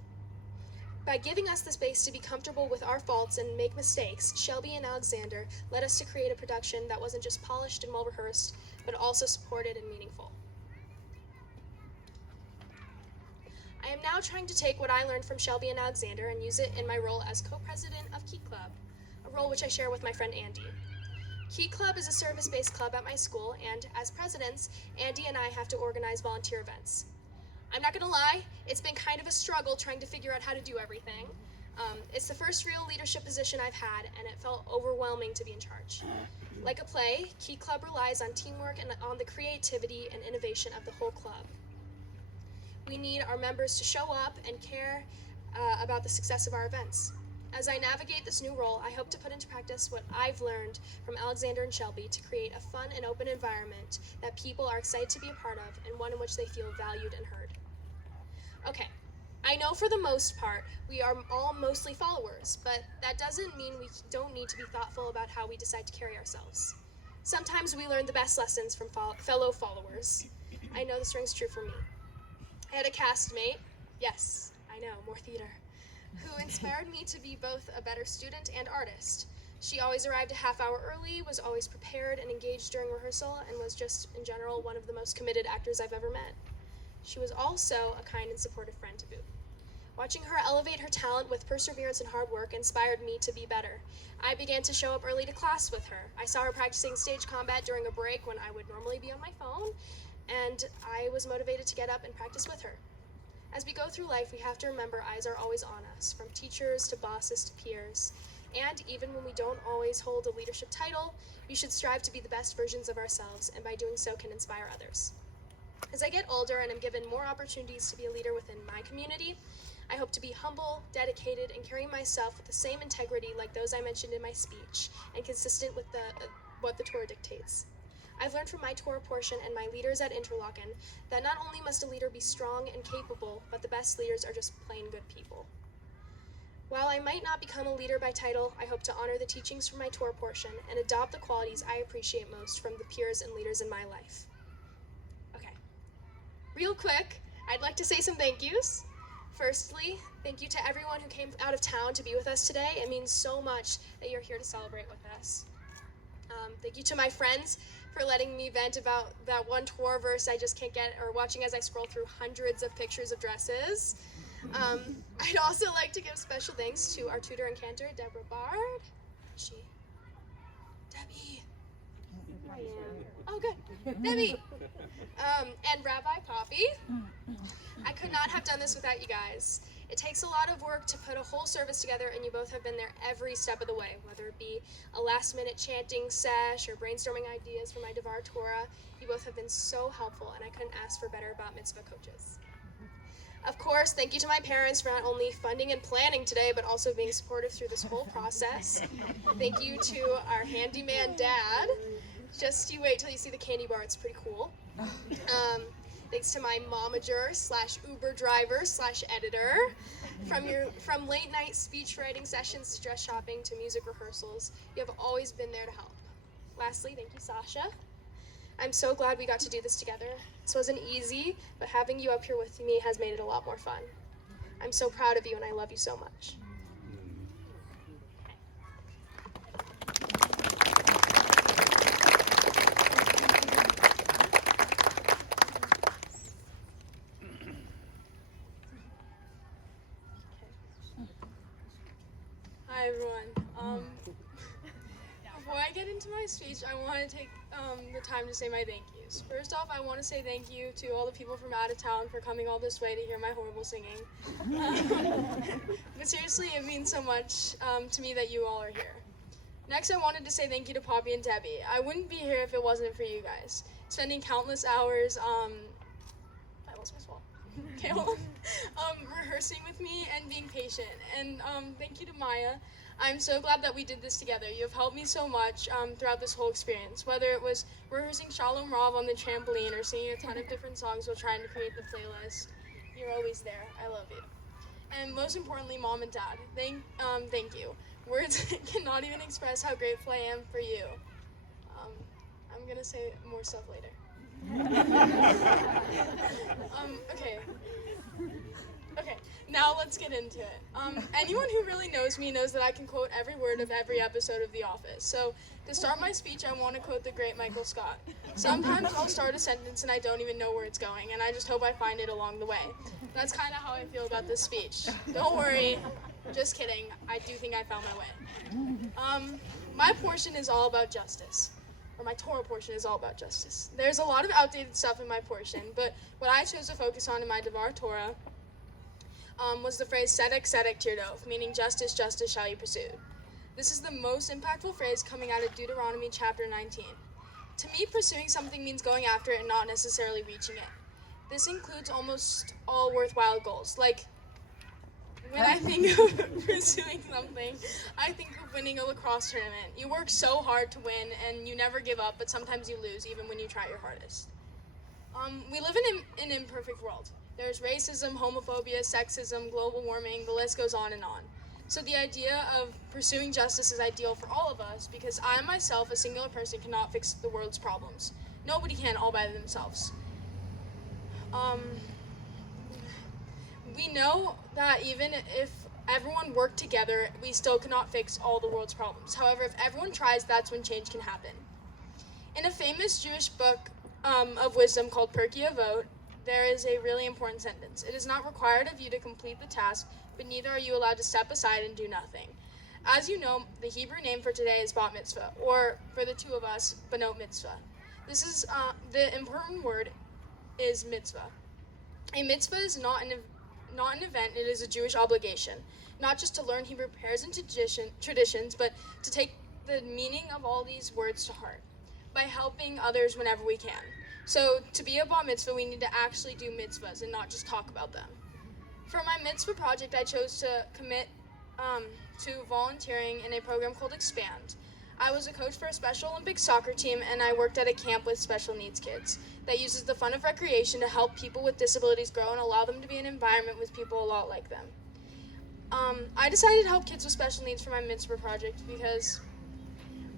By giving us the space to be comfortable with our faults and make mistakes, Shelby and Alexander led us to create a production that wasn't just polished and well-rehearsed, but also supported and meaningful. I am now trying to take what I learned from Shelby and Alexander and use it in my role as co-president of Key Club, a role which I share with my friend Andy. Key Club is a service-based club at my school, and as presidents, Andy and I have to organize volunteer events. I'm not gonna lie, it's been kind of a struggle trying to figure out how to do everything. It's the first real leadership position I've had, and it felt overwhelming to be in charge. Like a play, Key Club relies on teamwork and on the creativity and innovation of the whole club. We need our members to show up and care about the success of our events. As I navigate this new role, I hope to put into practice what I've learned from Alexander and Shelby to create a fun and open environment that people are excited to be a part of and one in which they feel valued and heard. Okay, I know for the most part we are all mostly followers, but that doesn't mean we don't need to be thoughtful about how we decide to carry ourselves. Sometimes we learn the best lessons from fellow followers. I know this rings true for me. I had a castmate, yes, I know, more theater, who inspired me to be both a better student and artist. She always arrived a half hour early, was always prepared and engaged during rehearsal, and was just, in general, one of the most committed actors I've ever met. She was also a kind and supportive friend to boot. Watching her elevate her talent with perseverance and hard work inspired me to be better. I began to show up early to class with her. I saw her practicing stage combat during a break when I would normally be on my phone, and I was motivated to get up and practice with her. As we go through life, we have to remember eyes are always on us, from teachers to bosses to peers. And even when we don't always hold a leadership title, we should strive to be the best versions of ourselves, and by doing so can inspire others. As I get older and am given more opportunities to be a leader within my community, I hope to be humble, dedicated, and carry myself with the same integrity like those I mentioned in my speech, and consistent with what the Torah dictates. I've learned from my Torah portion and my leaders at Interlochen that not only must a leader be strong and capable, but the best leaders are just plain good people. While I might not become a leader by title, I hope to honor the teachings from my Torah portion and adopt the qualities I appreciate most from the peers and leaders in my life. Okay, real quick, I'd like to say some thank yous. Firstly, thank you to everyone who came out of town to be with us today. It means so much that you're here to celebrate with us. Thank you to my friends for letting me vent about that one Torah verse I just can't get, or watching as I scroll through hundreds of pictures of dresses. I'd also like to give special thanks to our tutor and cantor, Deborah Bard. Debbie. Oh, good. Debbie. And Rabbi Poppy. I could not have done this without you guys. It takes a lot of work to put a whole service together, and you both have been there every step of the way, whether it be a last-minute chanting sesh or brainstorming ideas for my Devar Torah. You both have been so helpful, and I couldn't ask for better bat mitzvah coaches. Of course, thank you to my parents for not only funding and planning today, but also being supportive through this whole process. Thank you to our handyman dad. Just you wait till you see the candy bar, it's pretty cool. Thanks to my momager / Uber driver / editor. From late night speech writing sessions to dress shopping to music rehearsals, you have always been there to help. Lastly, thank you, Sasha. I'm so glad we got to do this together. This wasn't easy, but having you up here with me has made it a lot more fun. I'm so proud of you, and I love you so much. Hi everyone. Before I get into my speech, I want to take the time to say my thank yous. First off, I want to say thank you to all the people from out of town for coming all this way to hear my horrible singing. But seriously, it means so much to me that you all are here. Next, I wanted to say thank you to Poppy and Debbie. I wouldn't be here if it wasn't for you guys. Spending countless hours, I lost my spot. Okay, hold on. Rehearsing with me and being patient. And thank you to Maya. I'm so glad that we did this together. You have helped me so much throughout this whole experience. Whether it was rehearsing Shalom Rav on the trampoline or singing a ton of different songs while trying to create the playlist, you're always there. I love you. And most importantly, Mom and Dad, thank you. Words cannot even express how grateful I am for you. I'm gonna say more stuff later. Okay, now let's get into it. Anyone who really knows me knows that I can quote every word of every episode of The Office. So to start my speech, I want to quote the great Michael Scott. Sometimes I'll start a sentence and I don't even know where it's going, and I just hope I find it along the way. That's kind of how I feel about this speech. Don't worry, just kidding. I do think I found my way. My portion is all about justice. Or my Torah portion is all about justice. There's a lot of outdated stuff in my portion, but what I chose to focus on in my Devar Torah was the phrase "Tzedek, tzedek tirdov," meaning justice, justice shall you pursue. This is the most impactful phrase coming out of Deuteronomy chapter 19. To me, pursuing something means going after it and not necessarily reaching it. This includes almost all worthwhile goals. Like, when I think of pursuing something, I think of winning a lacrosse tournament. You work so hard to win, and you never give up, but sometimes you lose, even when you try your hardest. We live in an imperfect world. There's racism, homophobia, sexism, global warming, the list goes on and on. So the idea of pursuing justice is ideal for all of us because I myself, a singular person, cannot fix the world's problems. Nobody can all by themselves. We know that even if everyone worked together, we still cannot fix all the world's problems. However, if everyone tries, that's when change can happen. In a famous Jewish book of wisdom called Pirkei Avot, there is a really important sentence. It is not required of you to complete the task, but neither are you allowed to step aside and do nothing. As you know, the Hebrew name for today is bat mitzvah, or for the two of us, banot mitzvah. This is, the important word is mitzvah. A mitzvah is not an event, it is a Jewish obligation. Not just to learn Hebrew prayers and traditions, but to take the meaning of all these words to heart by helping others whenever we can. So to be a bat mitzvah, we need to actually do mitzvahs and not just talk about them. For my mitzvah project, I chose to commit to volunteering in a program called Expand. I was a coach for a Special Olympics soccer team, and I worked at a camp with special needs kids that uses the fun of recreation to help people with disabilities grow and allow them to be in an environment with people a lot like them. I decided to help kids with special needs for my mitzvah project because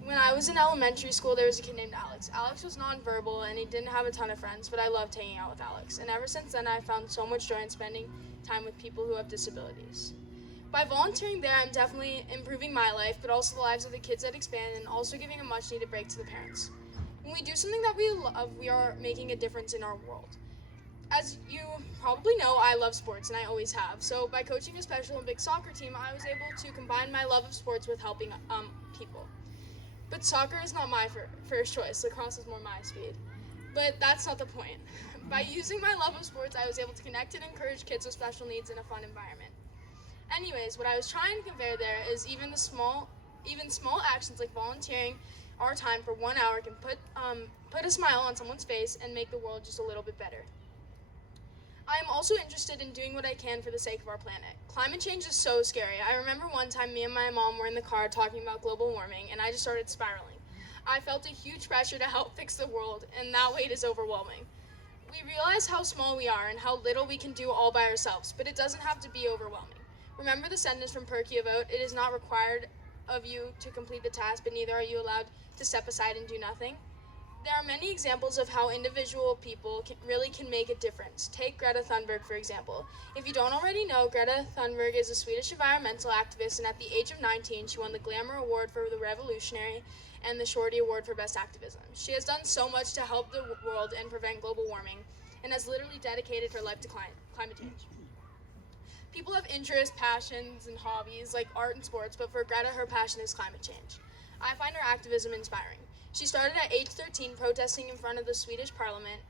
when I was in elementary school, there was a kid named Alex. Alex was nonverbal and he didn't have a ton of friends, but I loved hanging out with Alex. And ever since then, I found so much joy in spending time with people who have disabilities. By volunteering there, I'm definitely improving my life, but also the lives of the kids that Expand, and also giving a much-needed break to the parents. When we do something that we love, we are making a difference in our world. As you probably know, I love sports, and I always have. So by coaching a Special Olympics soccer team, I was able to combine my love of sports with helping people. But soccer is not my first choice. Lacrosse is more my speed. But that's not the point. By using my love of sports, I was able to connect and encourage kids with special needs in a fun environment. Anyways, what I was trying to convey there is even small actions like volunteering our time for 1 hour can put a smile on someone's face and make the world just a little bit better. I am also interested in doing what I can for the sake of our planet. Climate change is so scary. I remember one time me and my mom were in the car talking about global warming, and I just started spiraling. I felt a huge pressure to help fix the world, and that weight is overwhelming. We realize how small we are and how little we can do all by ourselves, but it doesn't have to be overwhelming. Remember the sentence from Perky about, "It is not required of you to complete the task, but neither are you allowed to step aside and do nothing." There are many examples of how individual people really can make a difference. Take Greta Thunberg, for example. If you don't already know, Greta Thunberg is a Swedish environmental activist, and at the age of 19, she won the Glamour Award for the Revolutionary and the Shorty Award for Best Activism. She has done so much to help the world and prevent global warming, and has literally dedicated her life to climate change. People have interests, passions, and hobbies like art and sports, but for Greta, her passion is climate change. I find her activism inspiring. She started at age 13 protesting in front of the Swedish parliament,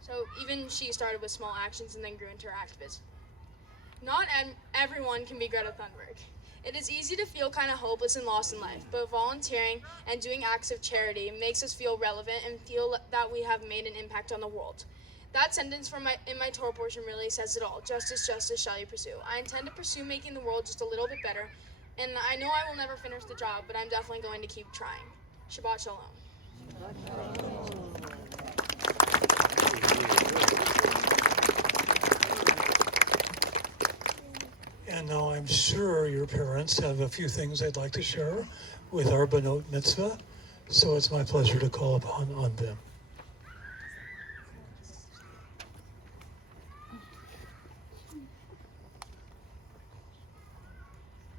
so even she started with small actions and then grew into her activism. Not everyone can be Greta Thunberg. It is easy to feel kind of hopeless and lost in life, but volunteering and doing acts of charity makes us feel relevant and feel that we have made an impact on the world. That sentence in my Torah portion really says it all. Justice, justice shall you pursue. I intend to pursue making the world just a little bit better, and I know I will never finish the job, but I'm definitely going to keep trying. Shabbat Shalom. And now I'm sure your parents have a few things they'd like to share with our Banot Mitzvah, so it's my pleasure to call upon on them.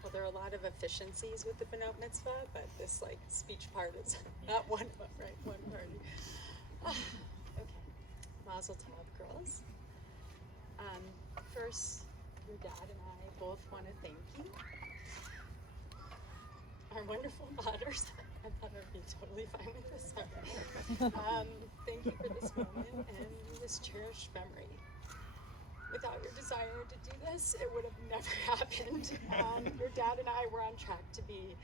Well, there are a lot of efficiencies with the Banot Mitzvah, but this speech part is not one of them, right? One part. Okay. Mazel tov, girls. First, your dad and I both want to thank you. Our wonderful daughters. I thought I would be totally fine with this. Thank you for this moment and this cherished memory. Without your desire to do this, it would have never happened. Your dad and I were on track to be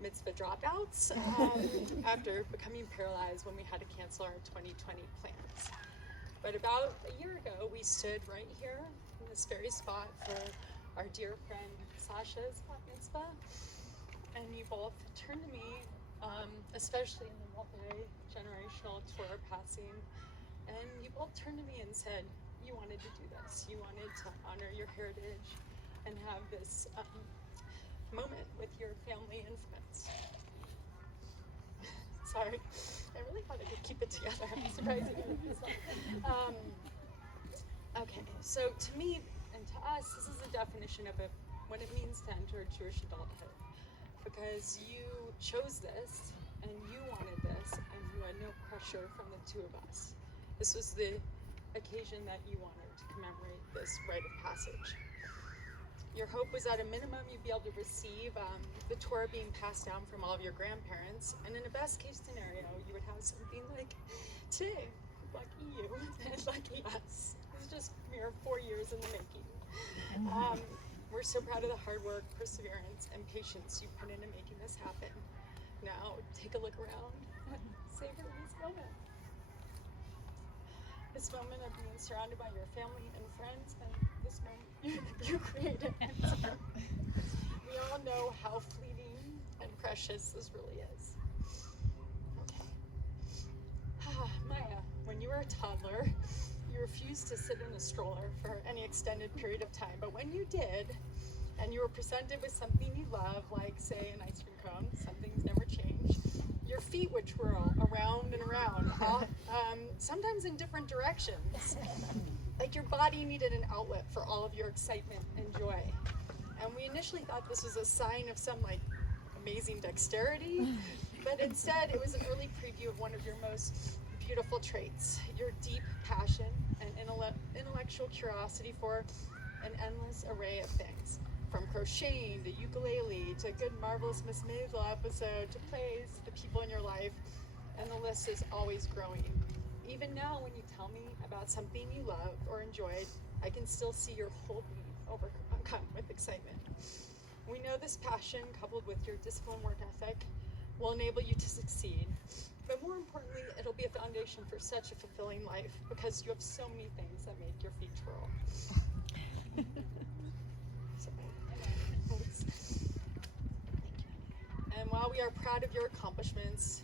mitzvah dropouts after becoming paralyzed when we had to cancel our 2020 plans. But about a year ago, we stood right here in this very spot for our dear friend Sasha's bat mitzvah, and you both turned to me, especially in the multi-generational Torah passing, and you both turned to me and said, you wanted to do this. You wanted to honor your heritage and have this moment with your family and friends. Sorry, I really thought I could keep it together. I'm surprised you didn't do so. Okay, so to me and to us, this is a definition of what it means to enter Jewish adulthood. Because you chose this, and you wanted this, and you had no pressure from the two of us. This was the occasion that you wanted to commemorate this rite of passage. Your hope was at a minimum you'd be able to receive the Torah being passed down from all of your grandparents, and in a best case scenario, you would have something like today. Lucky you, and lucky us. It's just mere 4 years in the making. We're so proud of the hard work, perseverance, and patience you put into making this happen. Now, take a look around and savor this moment. This moment of being surrounded by your family and friends, and this moment you created. We all know how fleeting and precious this really is. Okay. Maya, when you were a toddler, you refused to sit in a stroller for any extended period of time, but when you did, and you were presented with something you love, like, say, an ice cream cone, some things never change, your feet would twirl around and around, sometimes in different directions. Like your body needed an outlet for all of your excitement and joy. And we initially thought this was a sign of some amazing dexterity, but instead it was an early preview of one of your most beautiful traits, your deep passion and intellectual curiosity for an endless array of things. From crocheting to ukulele to a good Marvelous Miss Maisel episode to plays, the people in your life, and the list is always growing. Even now, when you tell me about something you loved or enjoyed, I can still see your whole being overcome with excitement. We know this passion, coupled with your disciplined work ethic, will enable you to succeed. But more importantly, it'll be a foundation for such a fulfilling life because you have so many things that make your feet twirl. And while we are proud of your accomplishments,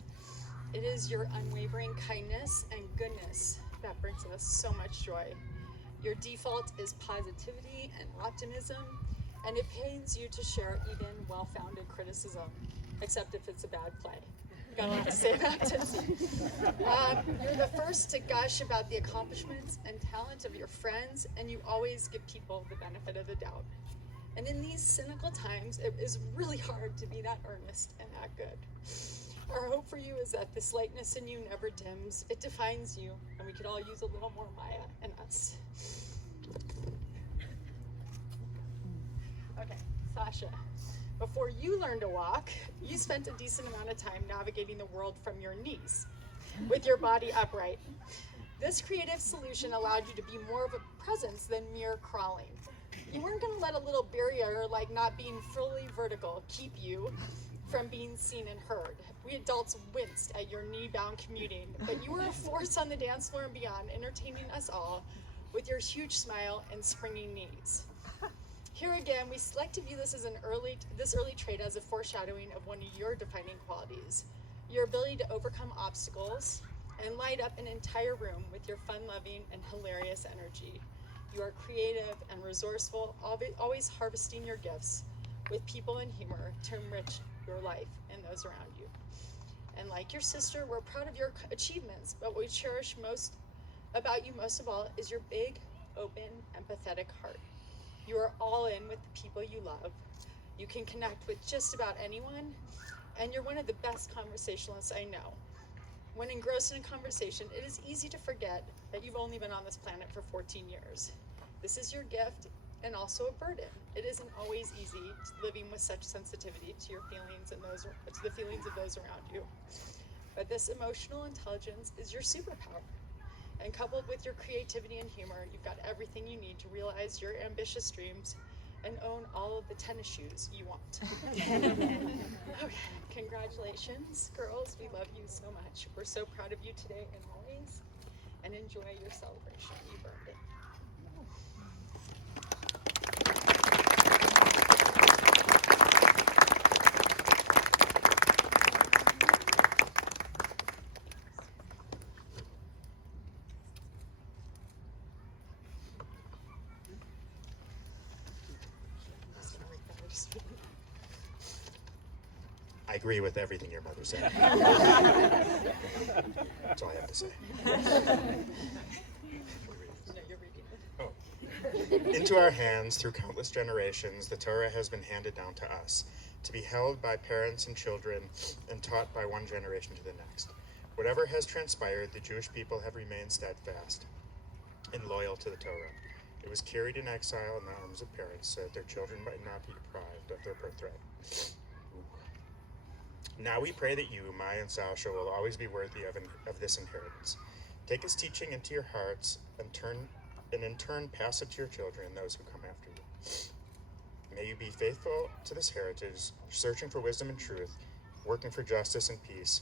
it is your unwavering kindness and goodness that brings us so much joy. Your default is positivity and optimism, and it pains you to share even well-founded criticism, except if it's a bad play. Got a lot to say about this. You're the first to gush about the accomplishments and talent of your friends, and you always give people the benefit of the doubt. And in these cynical times, it is really hard to be that earnest and that good. Our hope for you is that this lightness in you never dims. It defines you, and we could all use a little more Maya in us. Okay, Sasha. Before you learned to walk, you spent a decent amount of time navigating the world from your knees, with your body upright. This creative solution allowed you to be more of a presence than mere crawling. You weren't going to let a little barrier like not being fully vertical keep you from being seen and heard. We adults winced at your knee-bound commuting, but you were a force on the dance floor and beyond, entertaining us all with your huge smile and springing knees. Here again, we select to view this early trait as a foreshadowing of one of your defining qualities, your ability to overcome obstacles and light up an entire room with your fun-loving and hilarious energy. You are creative and resourceful, always harvesting your gifts with people and humor to enrich your life and those around you. And like your sister, we're proud of your achievements, but what we cherish most about you most of all is your big, open, empathetic heart. You are all in with the people you love. You can connect with just about anyone, and you're one of the best conversationalists I know. When engrossed in a conversation, it is easy to forget that you've only been on this planet for 14 years. This is your gift and also a burden. It isn't always easy living with such sensitivity to your feelings and to the feelings of those around you. But this emotional intelligence is your superpower. And coupled with your creativity and humor, you've got everything you need to realize your ambitious dreams and own all of the tennis shoes you want. Okay, congratulations, girls. We love you so much. We're so proud of you today and always, and enjoy your celebration. You've earned it. I agree with everything your mother said. That's all I have to say. No, you're reading it. Oh. Into our hands, through countless generations, the Torah has been handed down to us, to be held by parents and children and taught by one generation to the next. Whatever has transpired, the Jewish people have remained steadfast and loyal to the Torah. It was carried in exile in the arms of parents so that their children might not be deprived of their birthright. Now we pray that you, Maya and Sasha, will always be worthy of this inheritance. Take its teaching into your hearts and in turn pass it to your children and those who come after you. May you be faithful to this heritage, searching for wisdom and truth, working for justice and peace.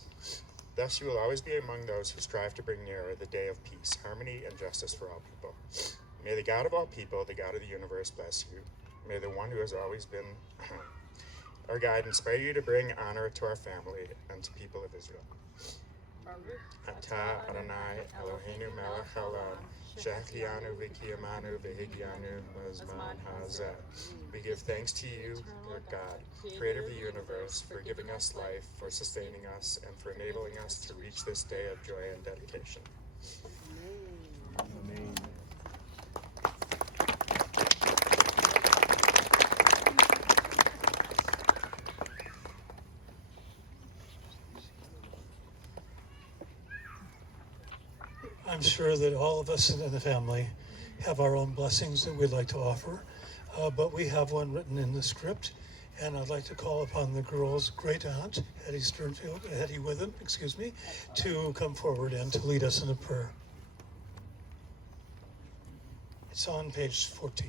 Thus you will always be among those who strive to bring nearer the day of peace, harmony, and justice for all people. May the God of all people, the God of the universe, bless you. May the one who has always been our guide inspire you to bring honor to our family and to people of Israel. Atah Adonai Eloheinu melech haolam, she'achiyanu v'kiyamanu v'higyanu b'zman hazeh. We give thanks to you, Lord God, creator of the universe, for giving us life, for sustaining us, and for enabling us to reach this day of joy and dedication. Amen. I'm sure that all of us in the family have our own blessings that we'd like to offer, but we have one written in the script, and I'd like to call upon the girls' great aunt, Hetty Witham, to come forward and to lead us in a prayer. It's on page 14.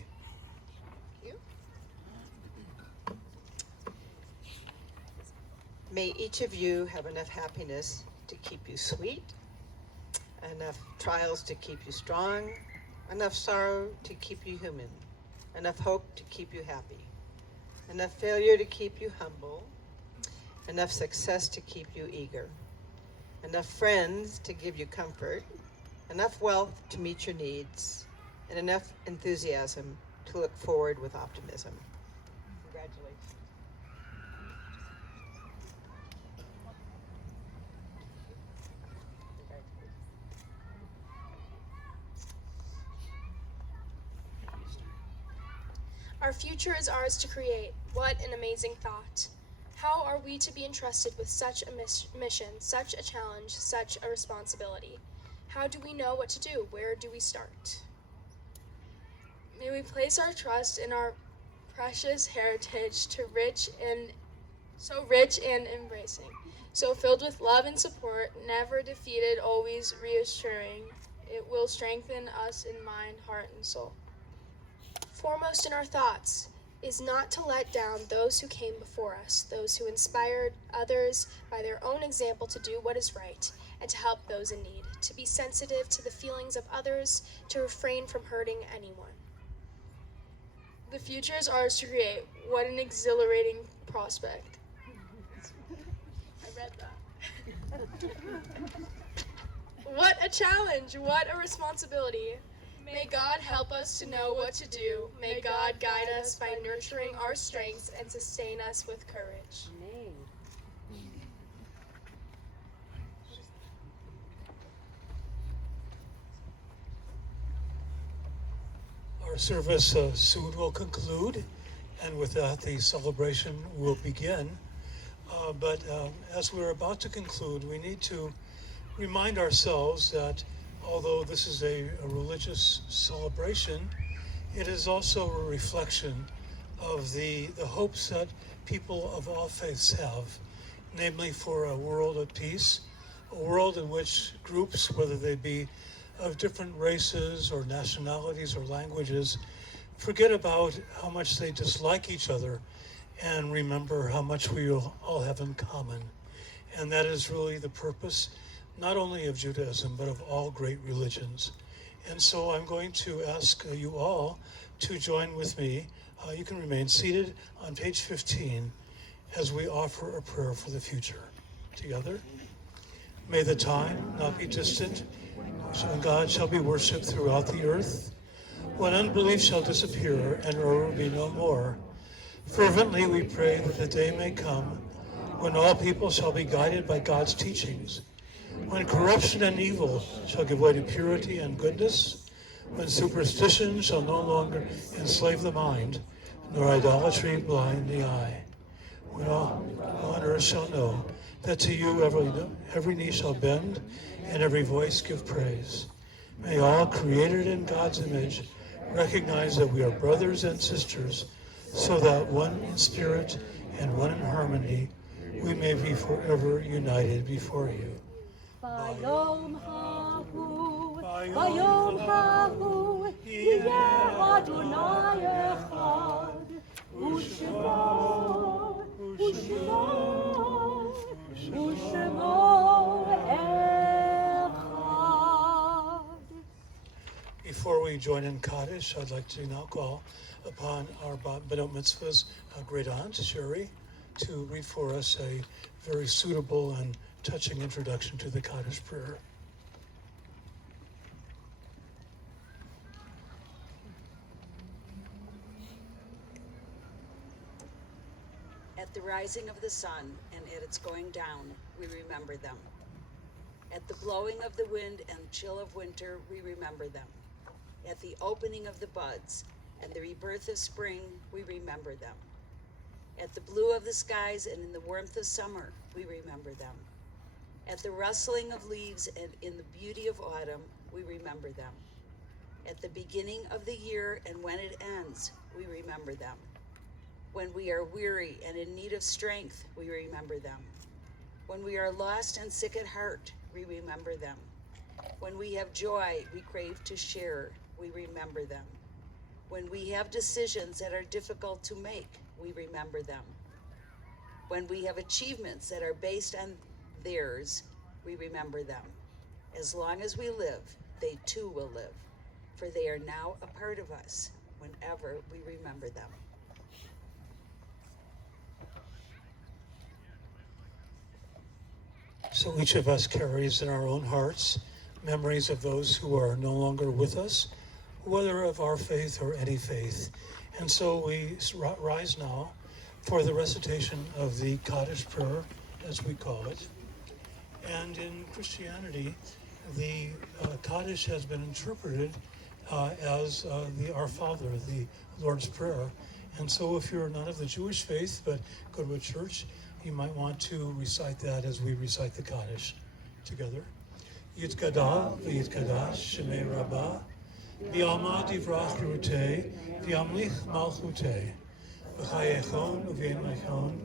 May each of you have enough happiness to keep you sweet, enough trials to keep you strong, enough sorrow to keep you human, enough hope to keep you happy, enough failure to keep you humble, enough success to keep you eager, enough friends to give you comfort, enough wealth to meet your needs, and enough enthusiasm to look forward with optimism. Congratulations. Our future is ours to create. What an amazing thought. How are we to be entrusted with such a mission, such a challenge, such a responsibility? How do we know what to do? Where do we start? May we place our trust in our precious heritage, so rich and embracing, so filled with love and support, never defeated, always reassuring. It will strengthen us in mind, heart, and soul. Foremost in our thoughts is not to let down those who came before us, those who inspired others by their own example to do what is right, and to help those in need, to be sensitive to the feelings of others, to refrain from hurting anyone. The future is ours to create. What an exhilarating prospect. I read that. What a challenge. What a responsibility. May God help us to know what to do. May God guide us by nurturing our strengths and sustain us with courage. Our service soon will conclude, and with that the celebration will begin. But as we're about to conclude, we need to remind ourselves that although this is a religious celebration, it is also a reflection of the hopes that people of all faiths have, namely for a world at peace, a world in which groups, whether they be of different races or nationalities or languages, forget about how much they dislike each other and remember how much we all have in common. And that is really the purpose, not only of Judaism, but of all great religions. And so I'm going to ask you all to join with me. You can remain seated on page 15 as we offer a prayer for the future. Together. May the time not be distant when God shall be worshipped throughout the earth, when unbelief shall disappear and error will be no more. Fervently we pray that the day may come when all people shall be guided by God's teachings, when corruption and evil shall give way to purity and goodness, when superstition shall no longer enslave the mind, nor idolatry blind the eye, when all on earth shall know that to you every knee shall bend and every voice give praise. May all created in God's image recognize that we are brothers and sisters, so that one in spirit and one in harmony, we may be forever united before you. ביום ההוא, ביום ההוא, יהיה אדוני אחד, ושמו, ושמו, ושמו אחד. Before we join in Kaddish, I'd like to now call upon our Benot Mitzvah's great aunt, Sherry, to read for us a very suitable and touching introduction to the Kaddish prayer. At the rising of the sun and at its going down, we remember them. At the blowing of the wind and chill of winter, we remember them. At the opening of the buds and the rebirth of spring, we remember them. At the blue of the skies and in the warmth of summer, we remember them. At the rustling of leaves and in the beauty of autumn, we remember them. At the beginning of the year and when it ends, we remember them. When we are weary and in need of strength, we remember them. When we are lost and sick at heart, we remember them. When we have joy we crave to share, we remember them. When we have decisions that are difficult to make, we remember them. When we have achievements that are based on theirs, we remember them. As long as we live, they too will live, for they are now a part of us whenever we remember them. So each of us carries in our own hearts memories of those who are no longer with us, whether of our faith or any faith. And so we rise now for the recitation of the Kaddish prayer, as we call it. And in Christianity, the Kaddish has been interpreted as the Our Father, the Lord's Prayer. And so if you're not of the Jewish faith but go to a church, you might want to recite that as we recite the Kaddish together. Yitkada v'yitkadash shemei rabbah, v'yalma divrach rutei, v'yamlich malchutei, v'chayechon uv'yenmechon,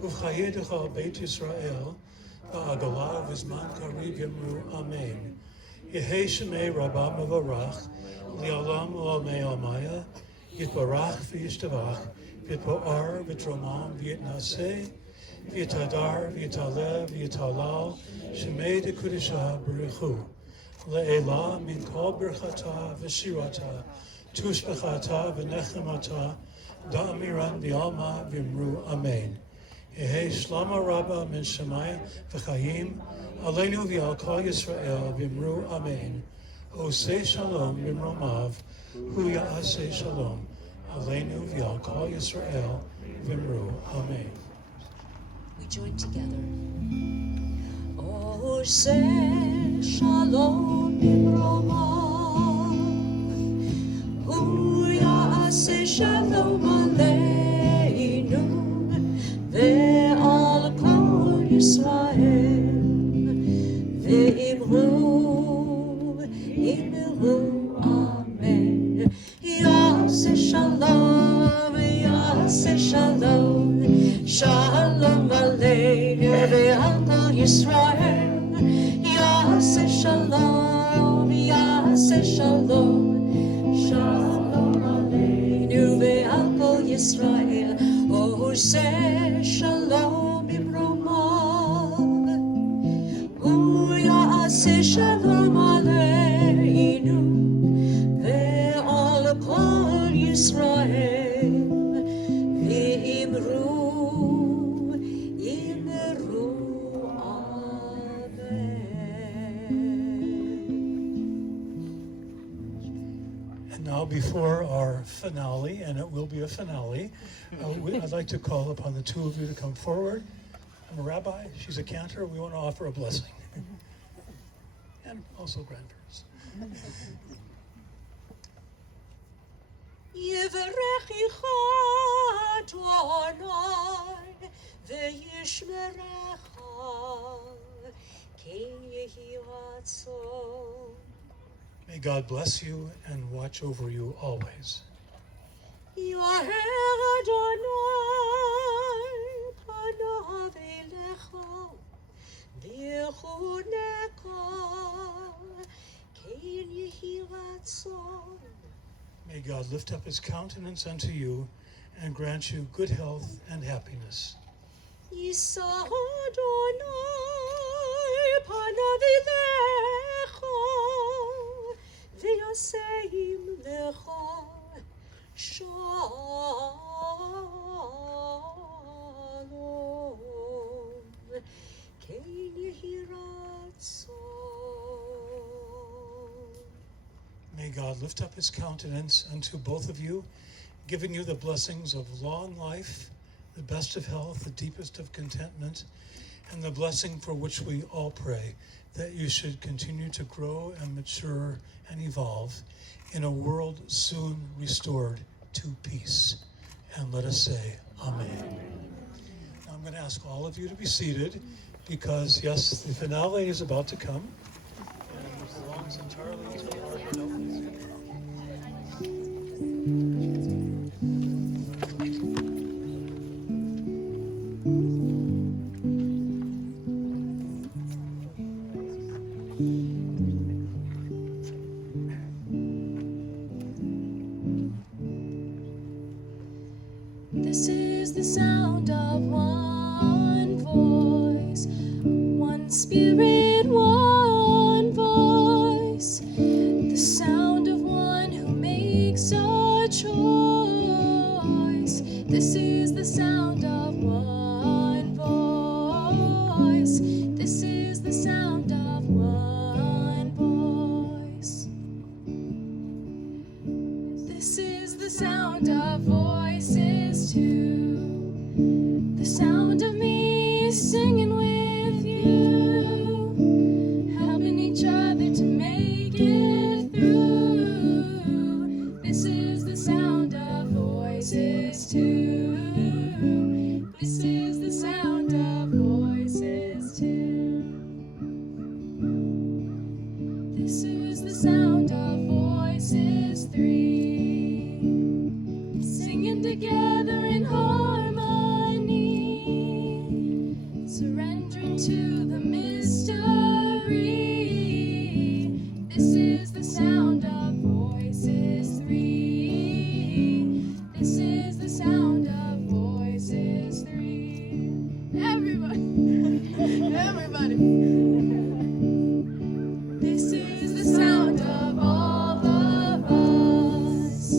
uv'chayedecha beit Yisrael, v'agala v'zman kariv yamru amen. Yehei shemei rabbah mevarach, li'olam olamei almaya, yitbarach v'yishtavach, v'yitpo'ar v'tromam v'yitnaseh, V'yitadar, v'yitalev, v'yitalal, shemei dekudisha b'richu, le'ela min kol birchata v'shirata, tushbechata v'nechemata, da'amiran v'yalma v'imru amen. Yehei shlama rabba min shemai v'chayim, aleinu v'yal kol Yisrael v'imru amen. Oseh shalom v'imromav, hu ya'aseh shalom, aleinu v'yal kol Yisrael v'imru amen. We join together. Oh, say shalom imromav, hu ya'aseh shalom aleinu, ve'al kol Yisrael, ve'imru, amen. Ya'aseh shalom, ya'aseh shalom, shalom aleinu ve'al kol Yisrael. Ya'aseh shalom, ya'aseh shalom, shalom aleinu ve'al kol Yisrael. Oh, say shalom imromav, hu ya'aseh shalom aleinu ve'al kol Yisrael. Now, before our finale, and it will be a finale, I'd like to call upon the two of you to come forward. I'm a rabbi, she's a cantor, we want to offer a blessing. And also grandparents. Yivrechicha Adonai v'yishmerecha ki yehi ratzon. May God bless you and watch over you always. Yaher Adonai panav elecha v'yichuneka ki yehi ratzon. May God lift up his countenance unto you and grant you good health and happiness. Yisa Adonai panav elecha v'yaseim lecha shalom kein yehi ratzon. May God lift up his countenance unto both of you, giving you the blessings of long life, the best of health, the deepest of contentment, and the blessing for which we all pray, that you should continue to grow and mature and evolve in a world soon restored to peace. And let us say, Amen. Now I'm going to ask all of you to be seated because, yes, the finale is about to come. And alongside is entirely to the Lord without me. This is the sound of one voice, one spirit, one voice, the sound of one who makes a choice. This is the sound of one voice. This is the sound of one voice. This is the sound of voices too, the sound of me singing with you, helping each other to make it through. This is the sound of voices too. This is the sound of voices too. This is the sound of voices three, singing together in harmony, surrendering to the mystery. This is the sound of voices three. This is the sound of voices three. Everybody, everybody. This is the sound of all of us,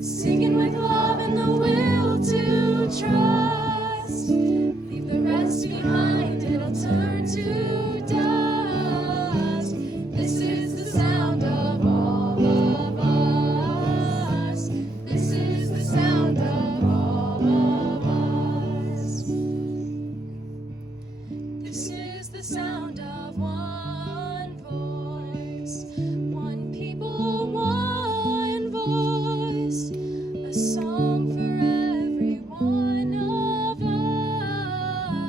singing with love and the will to trust. Leave the rest behind, it'll turn to dust. This is the sound of all of us. This is the sound of all of us. This is the sound of one voice, one people, one voice, a song for every one of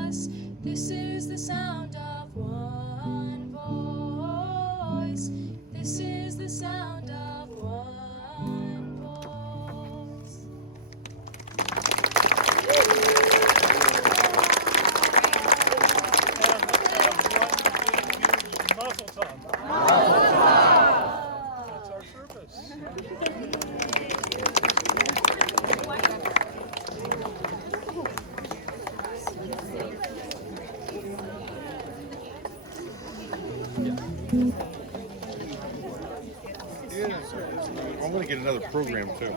us. This is the sound of one voice. This is the sound of one voice. Mazel tov. That's our purpose. I'm going to get another program too.